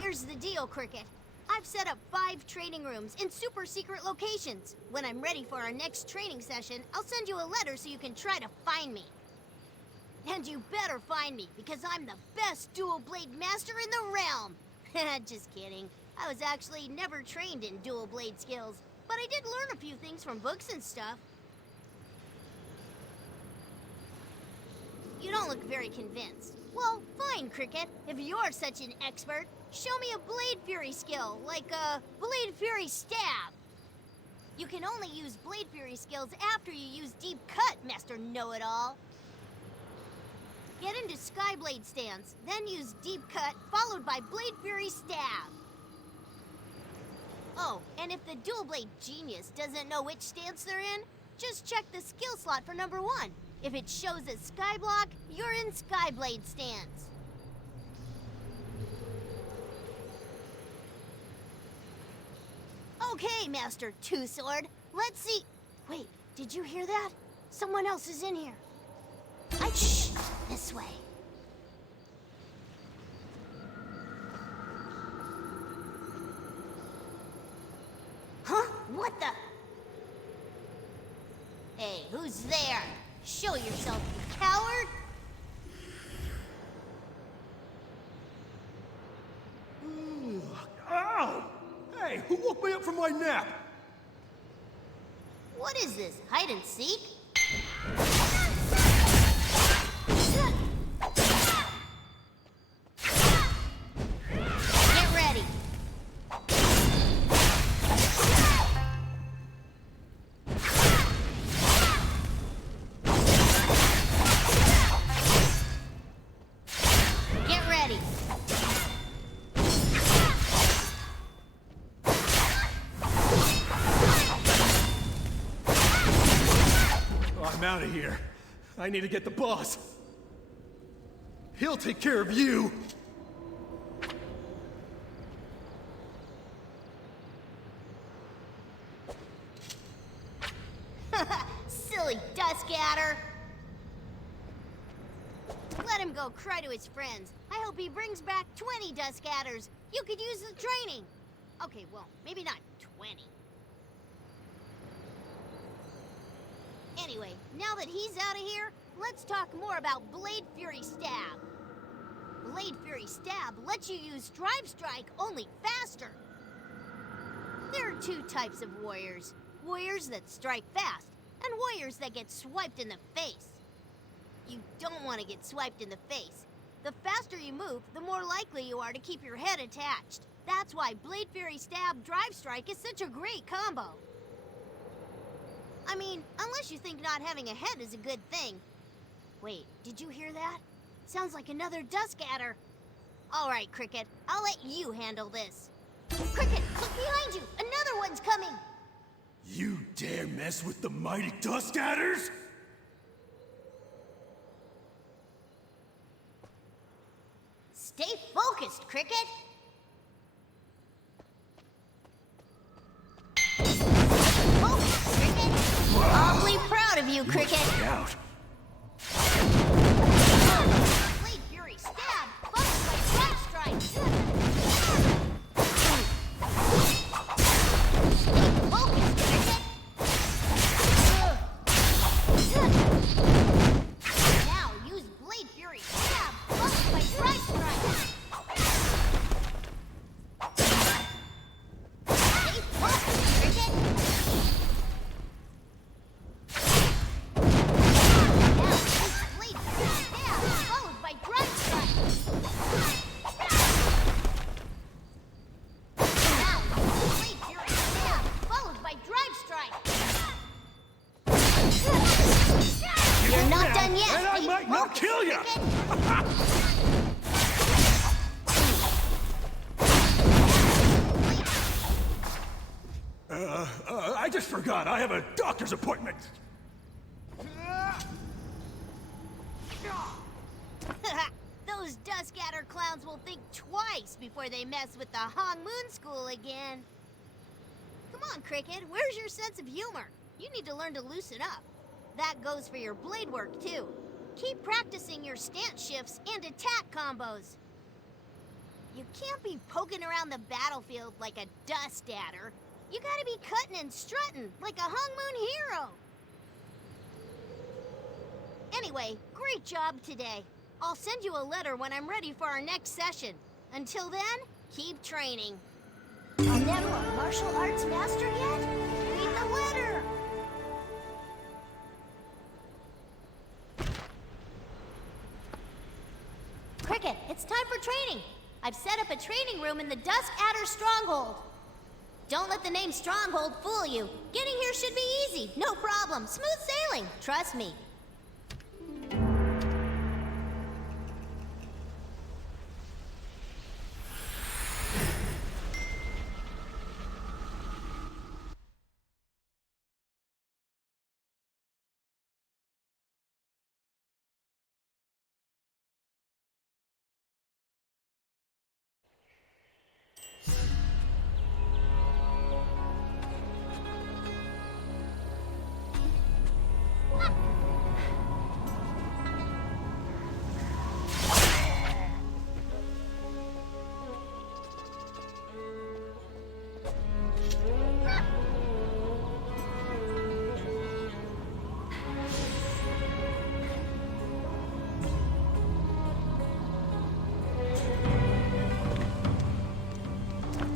Here's the deal, Cricket. I've set up 5 training rooms in super secret locations. When I'm ready for our next training session, I'll send you a letter so you can try to find me. And you better find me, because I'm the best dual blade master in the realm. Just kidding. I was actually never trained in dual blade skills, but I did learn a few things from books and stuff. You don't look very convinced. Well, fine, Cricket. If you're such an expert, show me a Blade Fury skill, like a Blade Fury Stab. You can only use Blade Fury skills after you use Deep Cut, Master Know-It-All. Get into Skyblade stance, then use Deep Cut, followed by Blade Fury Stab. Oh, and if the Dual Blade Genius doesn't know which stance they're in, just check the skill slot for number 1. If it shows a Skyblock, you're in Skyblade stance. Okay, Master Two-Sword, let's see. Wait, did you hear that? Someone else is in here. Shh, this way. Huh? What the? Hey, who's there? Show yourself, you coward! Ow! Hey, who woke me up from my nap? What is this, hide and seek? Get ready. Get ready. I'm out of here. I need to get the boss. He'll take care of you. Silly Duskatter. Let him go cry to his friends. I hope he brings back 20 Duskatters. You could use the training. Okay, well, maybe not 20. Anyway, now that he's out of here, let's talk more about Blade Fury Stab. Blade Fury Stab lets you use Drive Strike, only faster. There are 2 types of warriors. Warriors that strike fast, and warriors that get swiped in the face. You don't want to get swiped in the face. The faster you move, the more likely you are to keep your head attached. That's why Blade Fury Stab Drive Strike is such a great combo. I mean, unless you think not having a head is a good thing. Wait, did you hear that? Sounds like another Duskatter. All right, Cricket, I'll let you handle this. Cricket, look behind you! Another one's coming! You dare mess with the mighty Duskatters? Stay focused, Cricket! Focus, Cricket! Awfully proud of you, Cricket! Out. Blade Fury Stab, followed by Drive Strike! Stay focused, Cricket! Now use Blade Fury Stab, followed by Drive Strike! Stay focused, Cricket! You're not done yet. And I might not kill you. I just forgot. I have a doctor's appointment. Those Duskatter clowns will think twice before they mess with the Hong Moon School again. Come on, Cricket. Where's your sense of humor? You need to learn to loosen up. That goes for your blade work, too. Keep practicing your stance shifts and attack combos. You can't be poking around the battlefield like a dust adder. You gotta be cutting and strutting like a Hung Moon hero. Anyway, great job today. I'll send you a letter when I'm ready for our next session. Until then, keep training. I'm never a martial arts master yet? Read the letter! Cricket, it's time for training. I've set up a training room in the Dusk Adder Stronghold. Don't let the name Stronghold fool you. Getting here should be easy, no problem. Smooth sailing, trust me.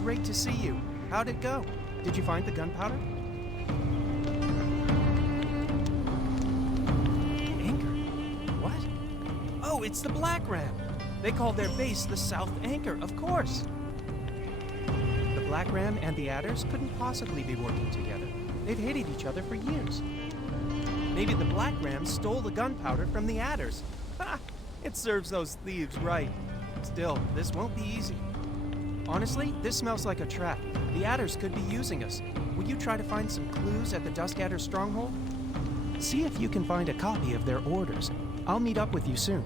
Great to see you. How'd it go? Did you find the gunpowder? Anchor? What? Oh, it's the Black Ram. They call their base the South Anchor, of course. The Black Ram and the Adders couldn't possibly be working together. They've hated each other for years. Maybe the Black Ram stole the gunpowder from the Adders. Ha! It serves those thieves right. Still, this won't be easy. Honestly, this smells like a trap. The Adders could be using us. Will you try to find some clues at the Dusk Adder Stronghold? See if you can find a copy of their orders. I'll meet up with you soon.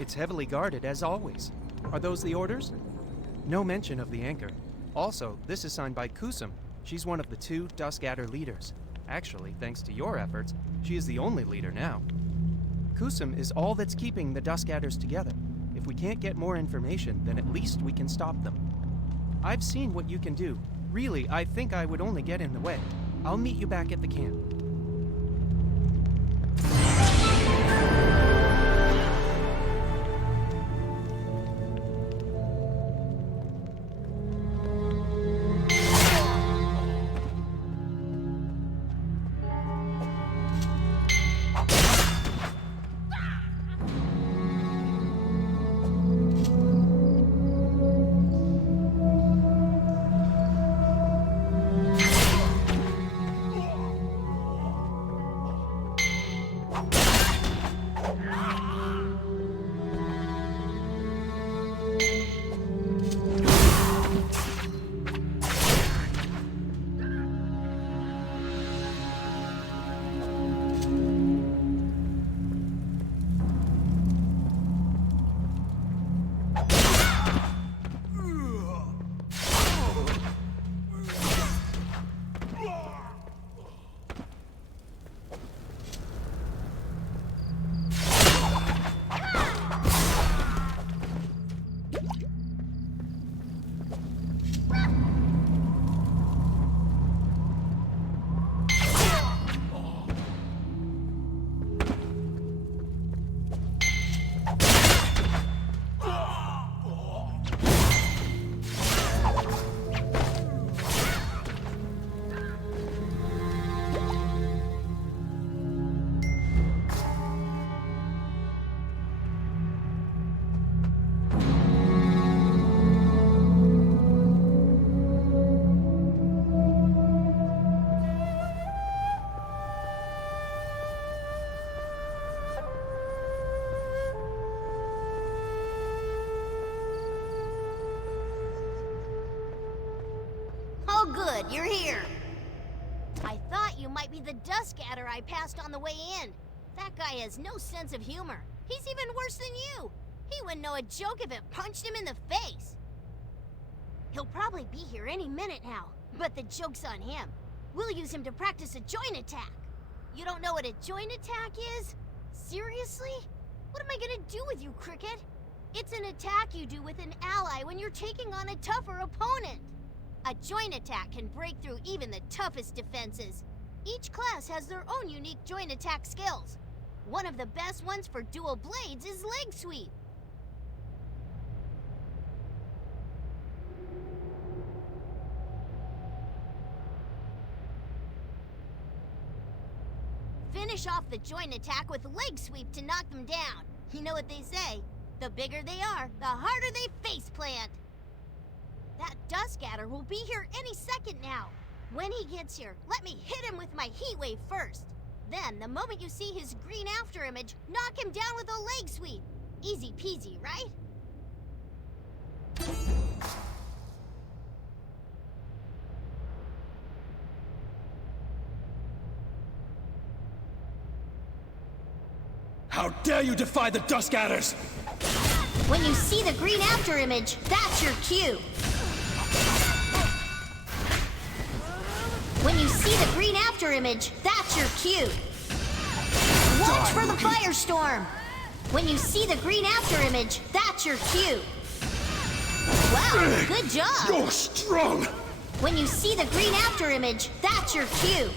It's heavily guarded, as always. Are those the orders? No mention of the anchor. Also, this is signed by Kusum. She's one of the 2 Dusk Adder leaders. Actually, thanks to your efforts, she is the only leader now. Kusum is all that's keeping the Dusk Adders together. If we can't get more information, then at least we can stop them. I've seen what you can do. Really, I think I would only get in the way. I'll meet you back at the camp. Good, you're here. I thought you might be the Dusk Adder I passed on the way in. That guy has no sense of humor. He's even worse than you. He wouldn't know a joke if it punched him in the face. He'll probably be here any minute now, but the joke's on him. We'll use him to practice a joint attack. You don't know what a joint attack is? Seriously? What am I gonna do with you, Cricket? It's an attack you do with an ally when you're taking on a tougher opponent. A joint attack can break through even the toughest defenses. Each class has their own unique joint attack skills. One of the best ones for dual blades is leg sweep. Finish off the joint attack with leg sweep to knock them down. You know what they say, the bigger they are, the harder they face plant. That Dusk Adder will be here any second now. When he gets here, let me hit him with my heat wave first. Then, the moment you see his green after image, knock him down with a leg sweep. Easy peasy, right? How dare you defy the Dusk Adders! When you see the green after image, that's your cue. When you see the green after image, that's your cue. Watch for the firestorm. When you see the green after image, that's your cue. Wow, good job. You're strong. When you see the green after image, that's your cue.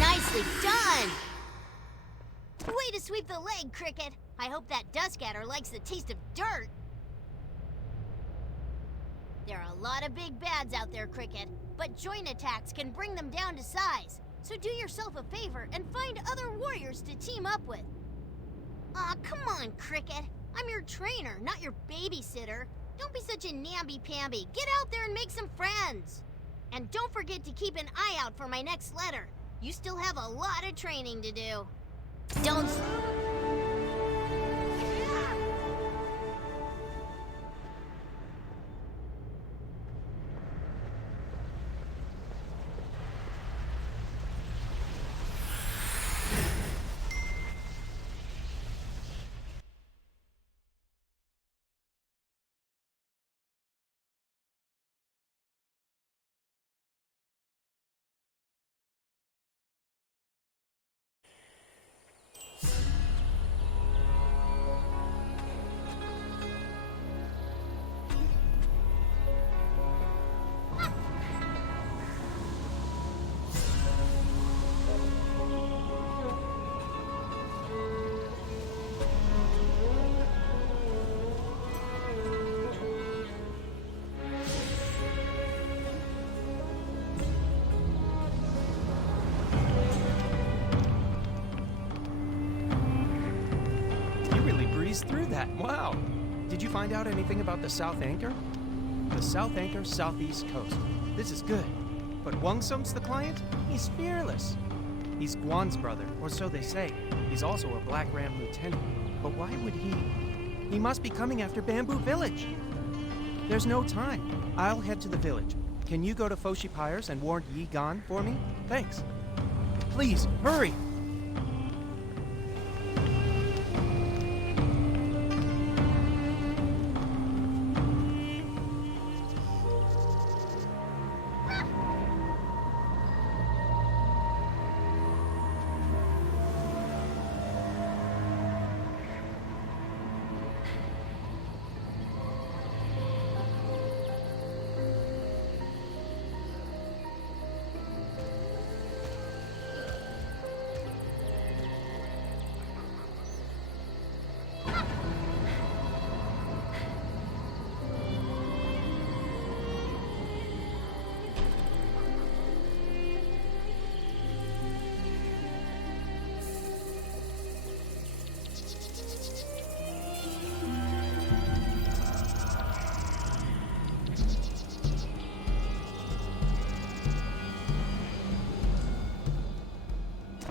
Nicely done. Way to sweep the leg, Cricket. I hope that Dusk Adder likes the taste of dirt. There are a lot of big bads out there, Cricket, but joint attacks can bring them down to size. So do yourself a favor and find other warriors to team up with. Aw, come on, Cricket. I'm your trainer, not your babysitter. Don't be such a namby-pamby. Get out there and make some friends. And don't forget to keep an eye out for my next letter. You still have a lot of training to do. Don't... Through that. Wow. Did you find out anything about the South Anchor? The South Anchor, Southeast Coast. This is good. But Wang Sung's the client? He's fearless. He's Guan's brother, or so they say. He's also a Black Ram lieutenant. But why would he? He must be coming after Bamboo Village. There's no time. I'll head to the village. Can you go to Foshi Pyres and warn Yi Gan for me? Thanks. Please, hurry!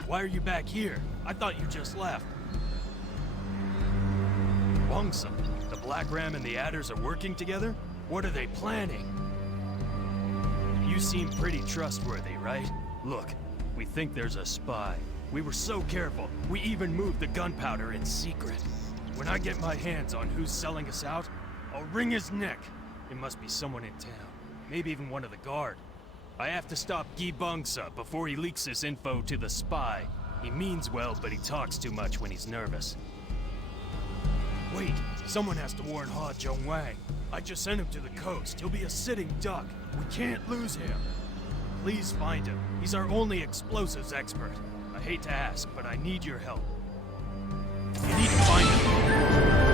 Why are you back here? I thought you just left. Wang Sung, the Black Ram and the Adders are working together? What are they planning? You seem pretty trustworthy, right? Look, we think there's a spy. We were so careful, we even moved the gunpowder in secret. When I get my hands on who's selling us out, I'll wring his neck. It must be someone in town, maybe even one of the guard. I have to stop Gi Bungsa before he leaks this info to the spy. He means well, but he talks too much when he's nervous. Wait, someone has to warn Ha Jung Wang. I just sent him to the coast. He'll be a sitting duck. We can't lose him. Please find him. He's our only explosives expert. I hate to ask, but I need your help. You need to find him.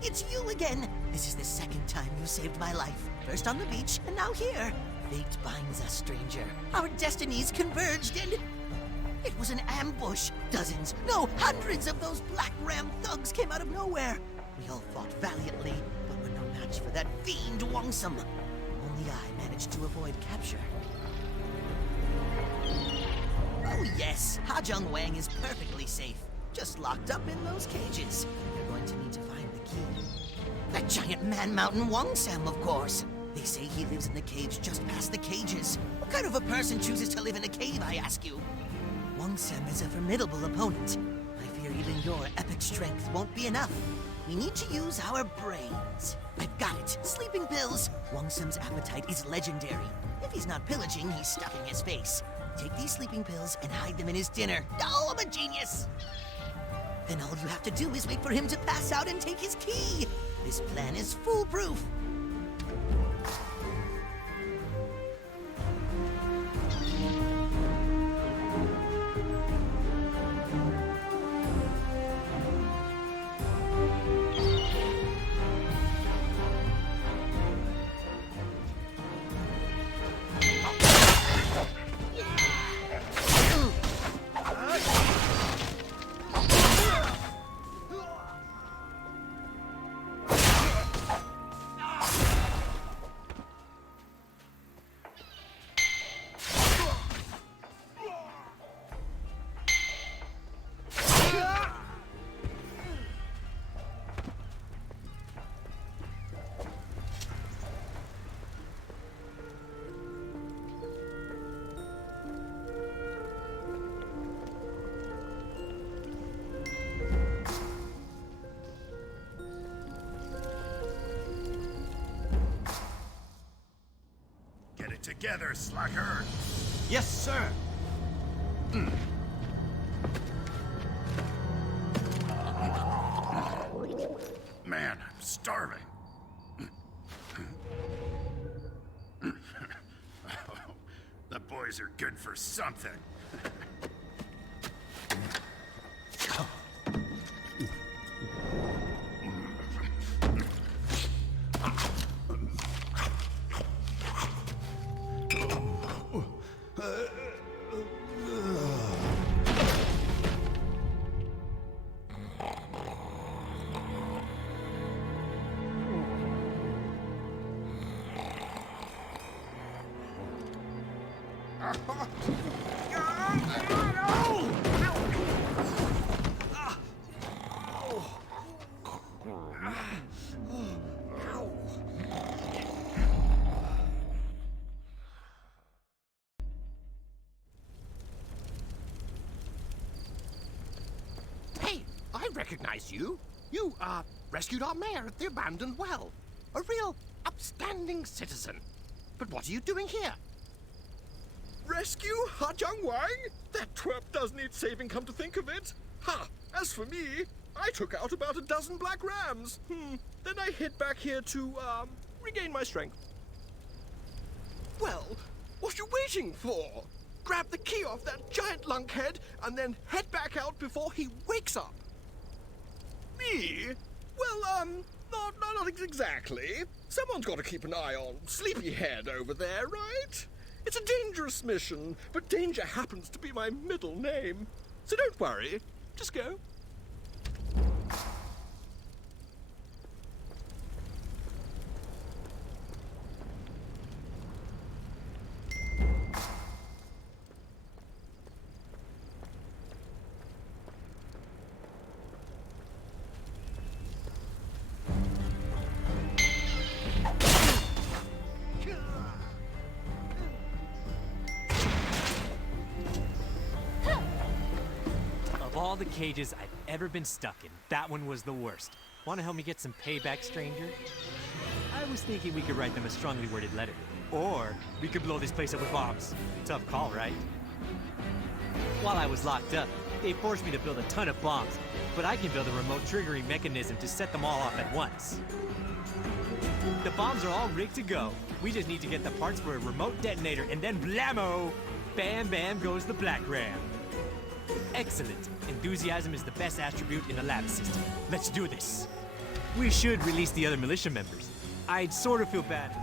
It's you again! This is the second time you saved my life. First on the beach, and now here. Fate binds us, stranger. Our destinies converged, and... it was an ambush. Dozens, no, hundreds of those Black Ram thugs came out of nowhere. We all fought valiantly, but were no match for that fiend Wongsum. Only I managed to avoid capture. Oh yes, Ha Jung Wang is perfectly safe. Just locked up in those cages. You're going to need to find the key. That giant man-mountain Wongsam, of course. They say he lives in the caves just past the cages. What kind of a person chooses to live in a cave, I ask you? Wongsam is a formidable opponent. I fear even your epic strength won't be enough. We need to use our brains. I've got it. Sleeping pills. Wongsam's appetite is legendary. If he's not pillaging, he's stuffing his face. Take these sleeping pills and hide them in his dinner. Oh, I'm a genius! Then all you have to do is wait for him to pass out and take his key. This plan is foolproof. Together, slacker! Yes, sir! Man, I'm starving. The boys are good for something. Hey, I recognize you. You, rescued our mayor at the abandoned well. A real upstanding citizen. But what are you doing here? Rescue Ha Jiang Wang? That twerp does need saving, come to think of it. Ha! As for me, I took out about a dozen black rams. Then I hid back here to, regain my strength. Well, what are you waiting for? Grab the key off that giant lunkhead and then head back out before he wakes up. Me? Well, not exactly. Someone's got to keep an eye on Sleepyhead over there, right? It's a dangerous mission, but danger happens to be my middle name. So don't worry, just go. Of all the cages I've ever been stuck in, that one was the worst. Want to help me get some payback, stranger? I was thinking we could write them a strongly worded letter. Or we could blow this place up with bombs. Tough call, right? While I was locked up, they forced me to build a ton of bombs, but I can build a remote triggering mechanism to set them all off at once. The bombs are all rigged to go. We just need to get the parts for a remote detonator, and then blammo! Bam bam goes the black ram. Excellent. Enthusiasm is the best attribute in a lab system. Let's do this. We should release the other militia members. I'd sort of feel bad.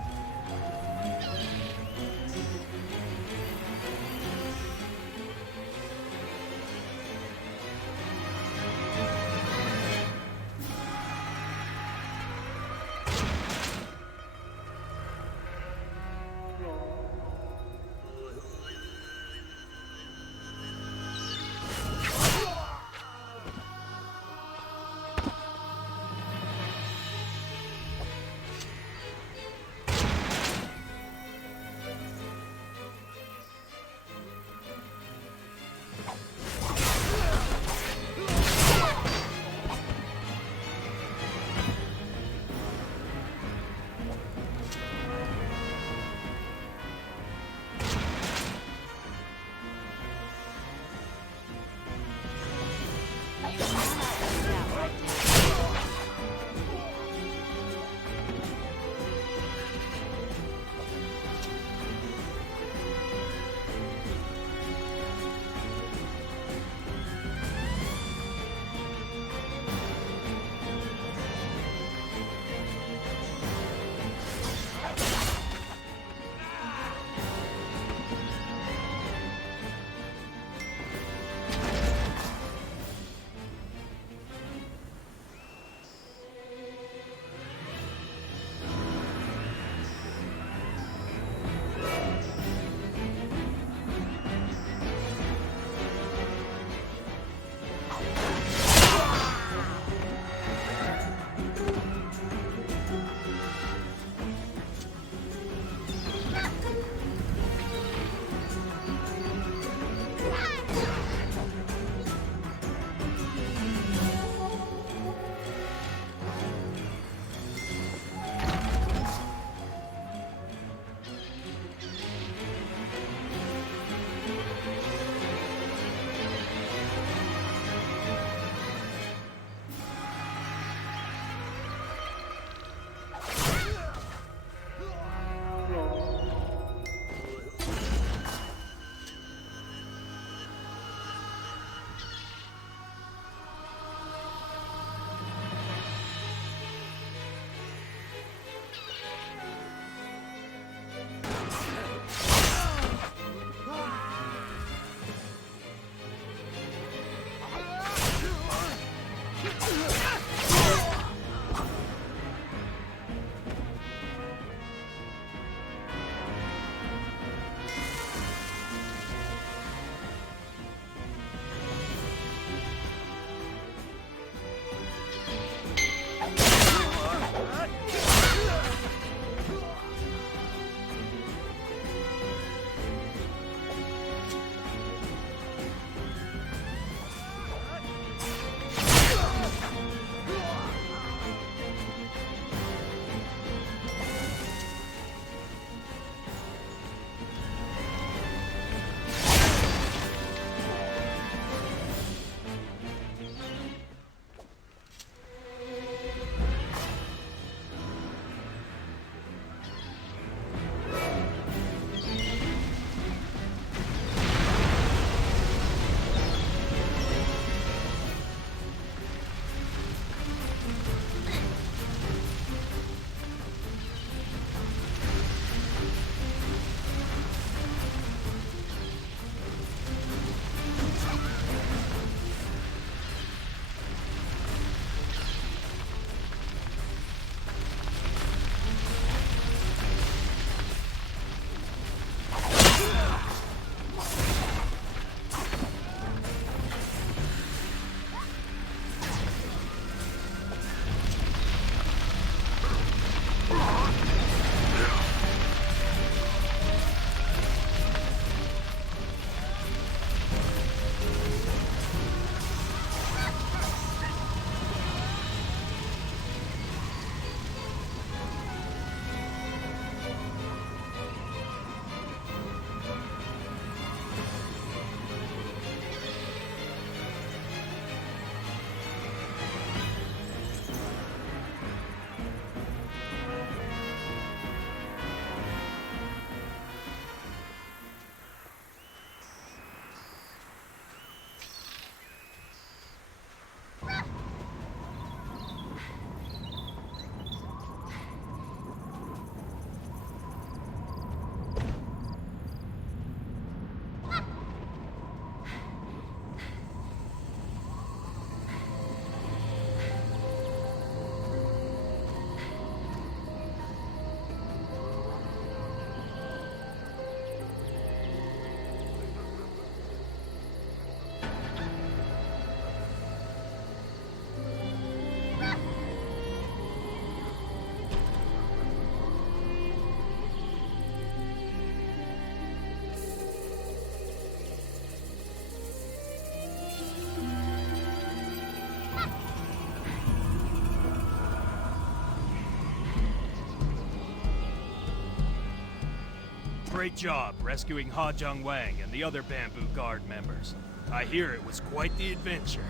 Great job rescuing Ha Jung Wang and the other Bamboo Guard members. I hear it was quite the adventure.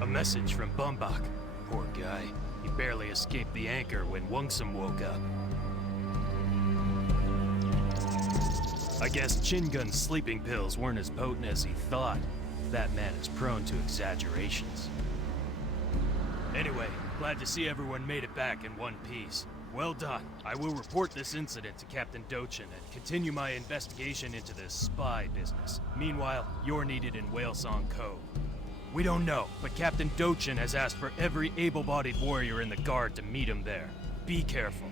A message from Bumbok. Poor guy. He barely escaped the anchor when Wungsum woke up. I guess Chingun's sleeping pills weren't as potent as he thought. That man is prone to exaggerations. Anyway, glad to see everyone made it back in one piece. Well done. I will report this incident to Captain Dochin and continue my investigation into this spy business. Meanwhile, you're needed in Whalesong Cove. We don't know, but Captain Dochin has asked for every able-bodied warrior in the Guard to meet him there. Be careful.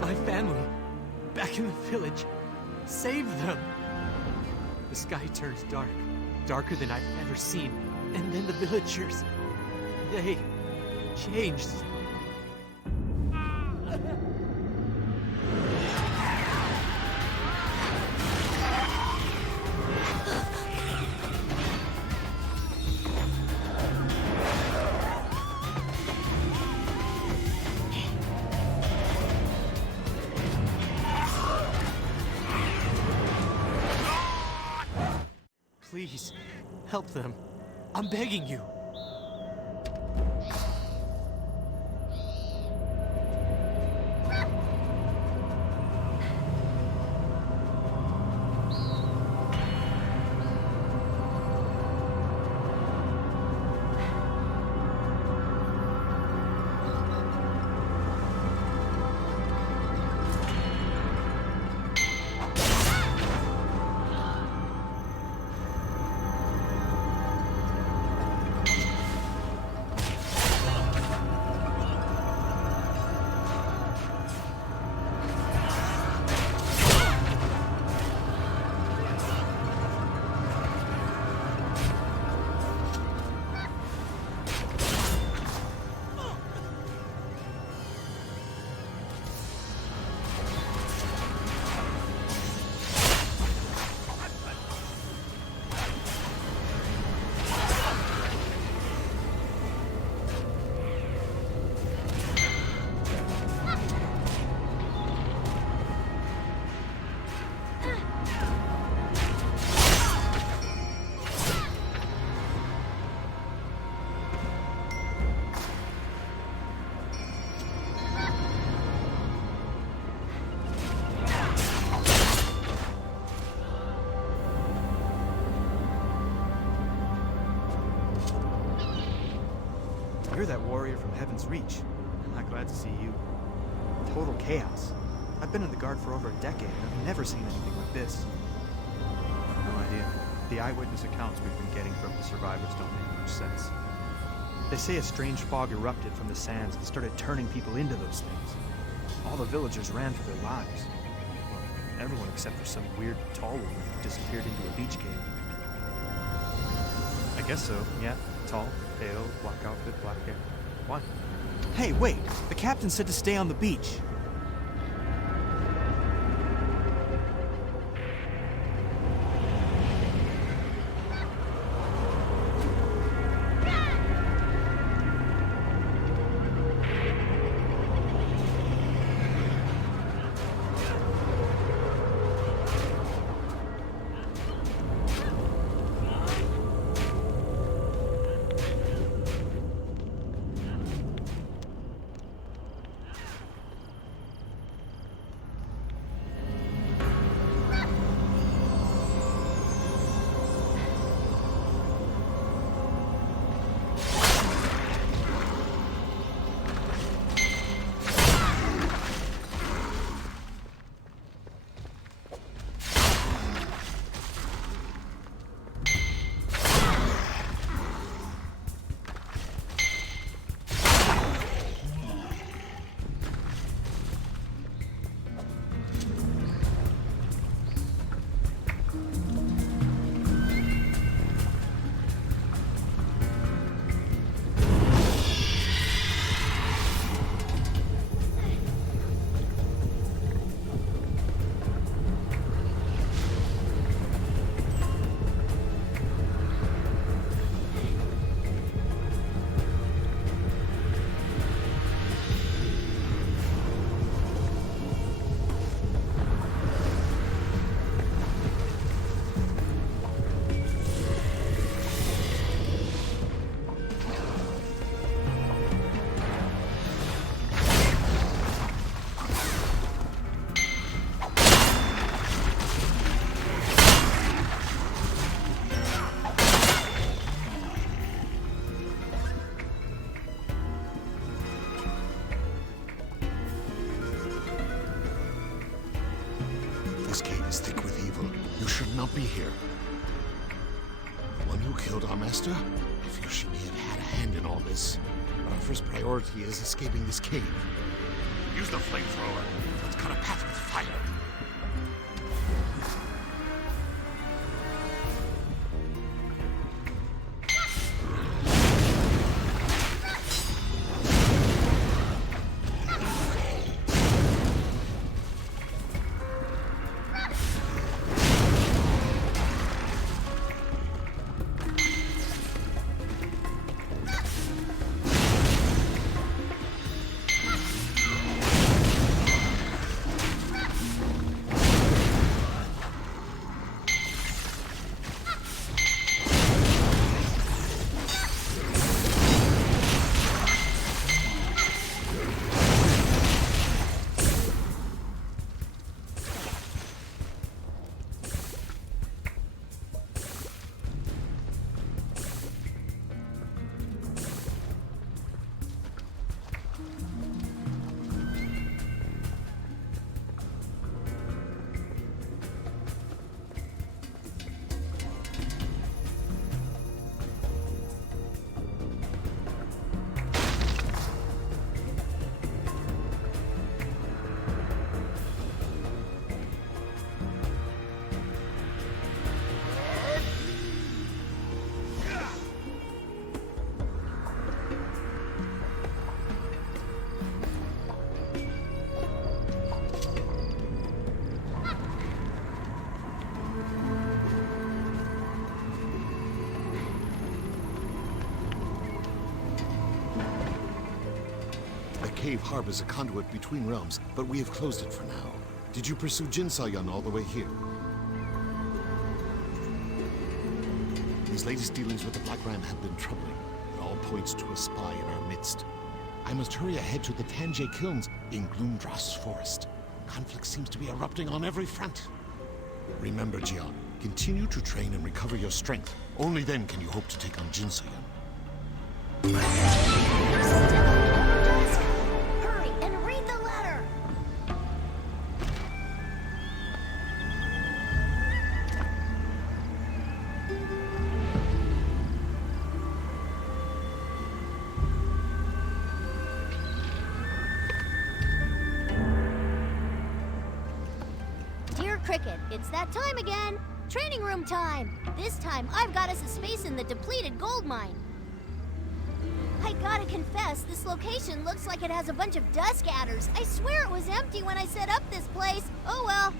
My family, back in the village. Save them! The sky turns dark, darker than I've ever seen. And then the villagers, they changed. Please, help them. I'm begging you. You're that warrior from Heaven's Reach. I'm not glad to see you. Total chaos. I've been in the Guard for over a decade, and I've never seen anything like this. No idea. The eyewitness accounts we've been getting from the survivors don't make much sense. They say a strange fog erupted from the sands and started turning people into those things. All the villagers ran for their lives. Well, everyone except for some weird tall woman who disappeared into a beach cave. I guess so, yeah. Tall, pale, black outfit, black hair. Why? Hey, wait! The captain said to stay on the beach. You should not be here. The one who killed our master? I fear she may have had a hand in all this. But our first priority is escaping this cave. Use the flamethrower. Let's cut a path with fire. The cave harbors a conduit between realms, but we have closed it for now. Did you pursue Jinsoyun all the way here? These latest dealings with the Black Ram have been troubling. It all points to a spy in our midst. I must hurry ahead to the Tanjay Kilns in Gloomdrass Forest. Conflict seems to be erupting on every front. Remember, Jian, continue to train and recover your strength. Only then can you hope to take on Jinsoyun. Hurry and read the letter! Dear Cricket, it's that time again. Training room time. This time, I've got us a space in the depleted gold mine. I gotta confess, this location looks like it has a bunch of dusk adders. I swear it was empty when I set up this place. Oh well.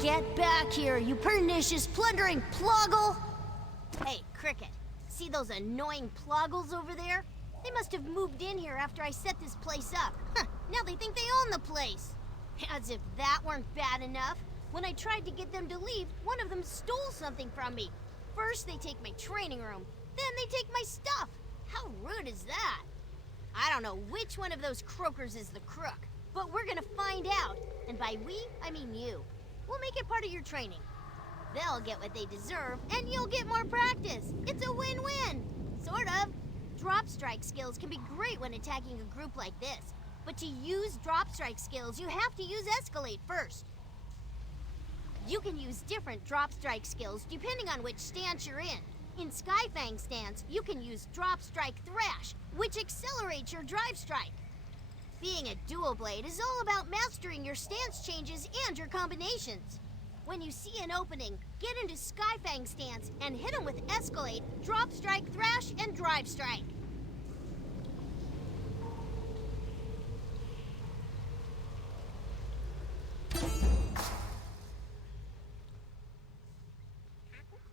Get back here, you pernicious, plundering ploggle! Hey, Cricket, see those annoying ploggles over there? They must have moved in here after I set this place up. Now they think they own the place. As if that weren't bad enough. When I tried to get them to leave, one of them stole something from me. First, they take my training room. Then they take my stuff. How rude is that? I don't know which one of those croakers is the crook, but we're gonna find out. And by we, I mean you. We'll make it part of your training. They'll get what they deserve, and you'll get more practice. It's a win-win. Sort of. Drop strike skills can be great when attacking a group like this. But to use drop strike skills, you have to use Escalate first. You can use different drop strike skills depending on which stance you're in. In Skyfang's stance, you can use Drop Strike Thrash, which accelerates your drive strike. Being a dual blade is all about mastering your stance changes and your combinations. When you see an opening, get into Skyfang's stance and hit him with Escalate, Drop Strike Thrash, and Drive Strike.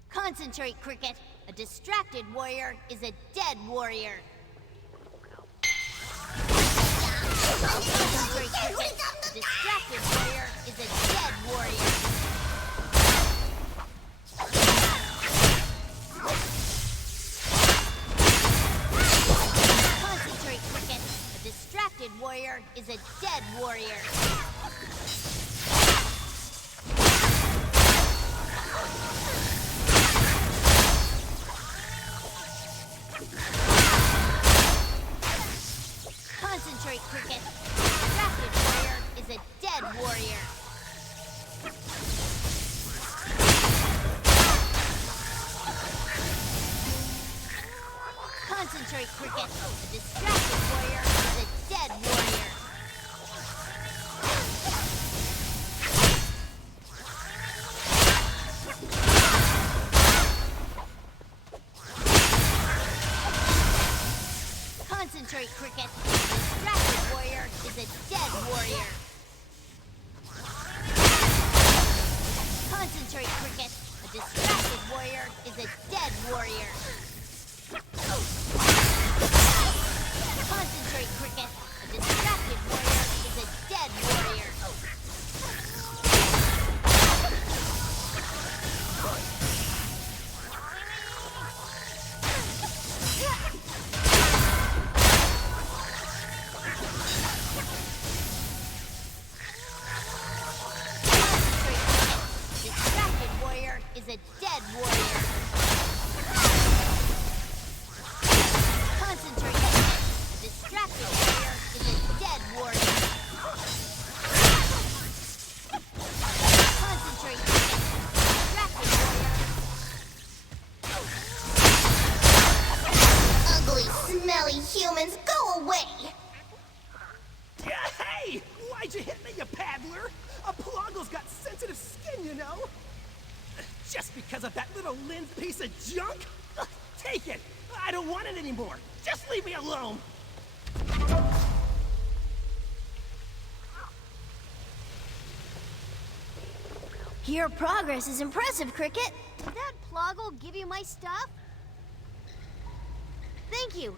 Concentrate, Cricket. A distracted warrior is a dead warrior. Concentrate, Cricket. A distracted warrior is a dead warrior. Concentrate, Cricket. A distracted warrior is a dead warrior. Concentrate, Cricket. Distracted warrior is a dead warrior. Concentrate, Cricket. A distracted warrior is a dead warrior. Concentrate, Cricket. A distracted warrior is a dead warrior. Concentrate, Cricket. A distracted warrior is a dead warrior. Concentrate, Cricket. A distracted warrior is a dead warrior. Is a dead warrior. Concentrate. A distracted warrior is a dead warrior. Concentrate. Distracted warrior. Ugly, smelly humans, go away! Hey! Why'd you hit me, you paddler? A Plogle's got sensitive skin, you know? Just because of that little Lynn's piece of junk? Ugh, take it! I don't want it anymore! Just leave me alone! Your progress is impressive, Cricket. Did that Ploggle give you my stuff? Thank you.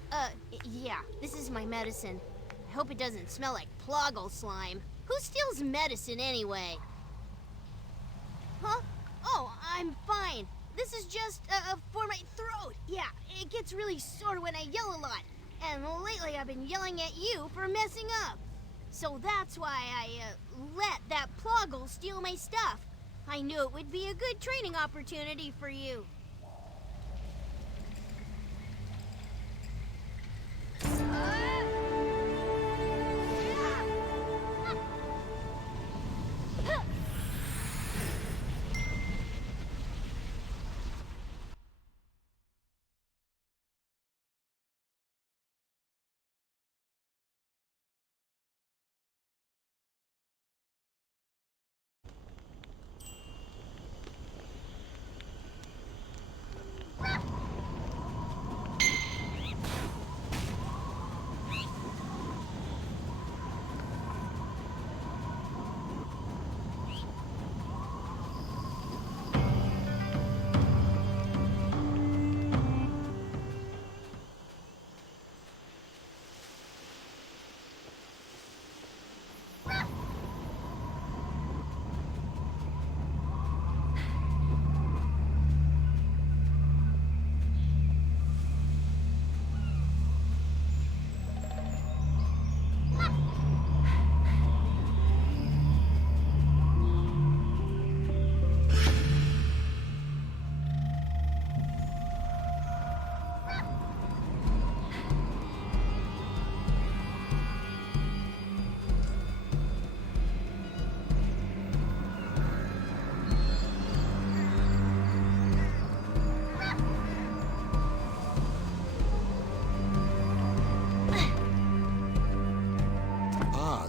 Yeah, this is my medicine. I hope it doesn't smell like Ploggle slime. Who steals medicine anyway? Huh? Oh, I'm fine. This is just, for my throat. Yeah, it gets really sore when I yell a lot. And lately I've been yelling at you for messing up. So that's why I, let that Ploggle steal my stuff. I knew it would be a good training opportunity for you.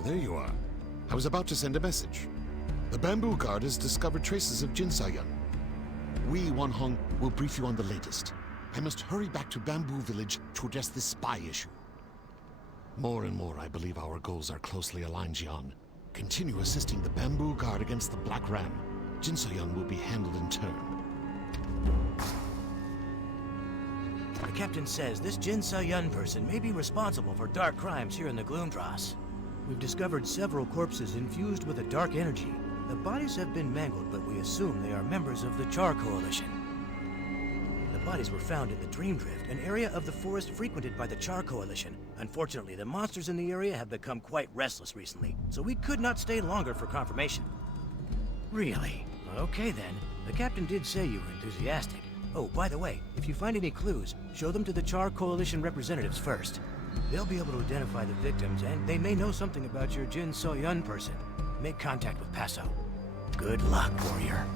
there you are. I was about to send a message. The Bamboo Guard has discovered traces of Jinsoyun. We, Wanhong, will brief you on the latest. I must hurry back to Bamboo Village to address this spy issue. More and more, I believe our goals are closely aligned, Jian. Continue assisting the Bamboo Guard against the Black Ram. Jinsoyun will be handled in turn. The captain says this Jinsoyun person may be responsible for dark crimes here in the Gloomdross. We've discovered several corpses infused with a dark energy. The bodies have been mangled, but we assume they are members of the Char Coalition. The bodies were found in the Dream Drift, an area of the forest frequented by the Char Coalition. Unfortunately, the monsters in the area have become quite restless recently, so we could not stay longer for confirmation. Really? Okay then. The captain did say you were enthusiastic. Oh, by the way, if you find any clues, show them to the Char Coalition representatives first. They'll be able to identify the victims, and they may know something about your Jinsoyun person. Make contact with Paso. Good luck, warrior.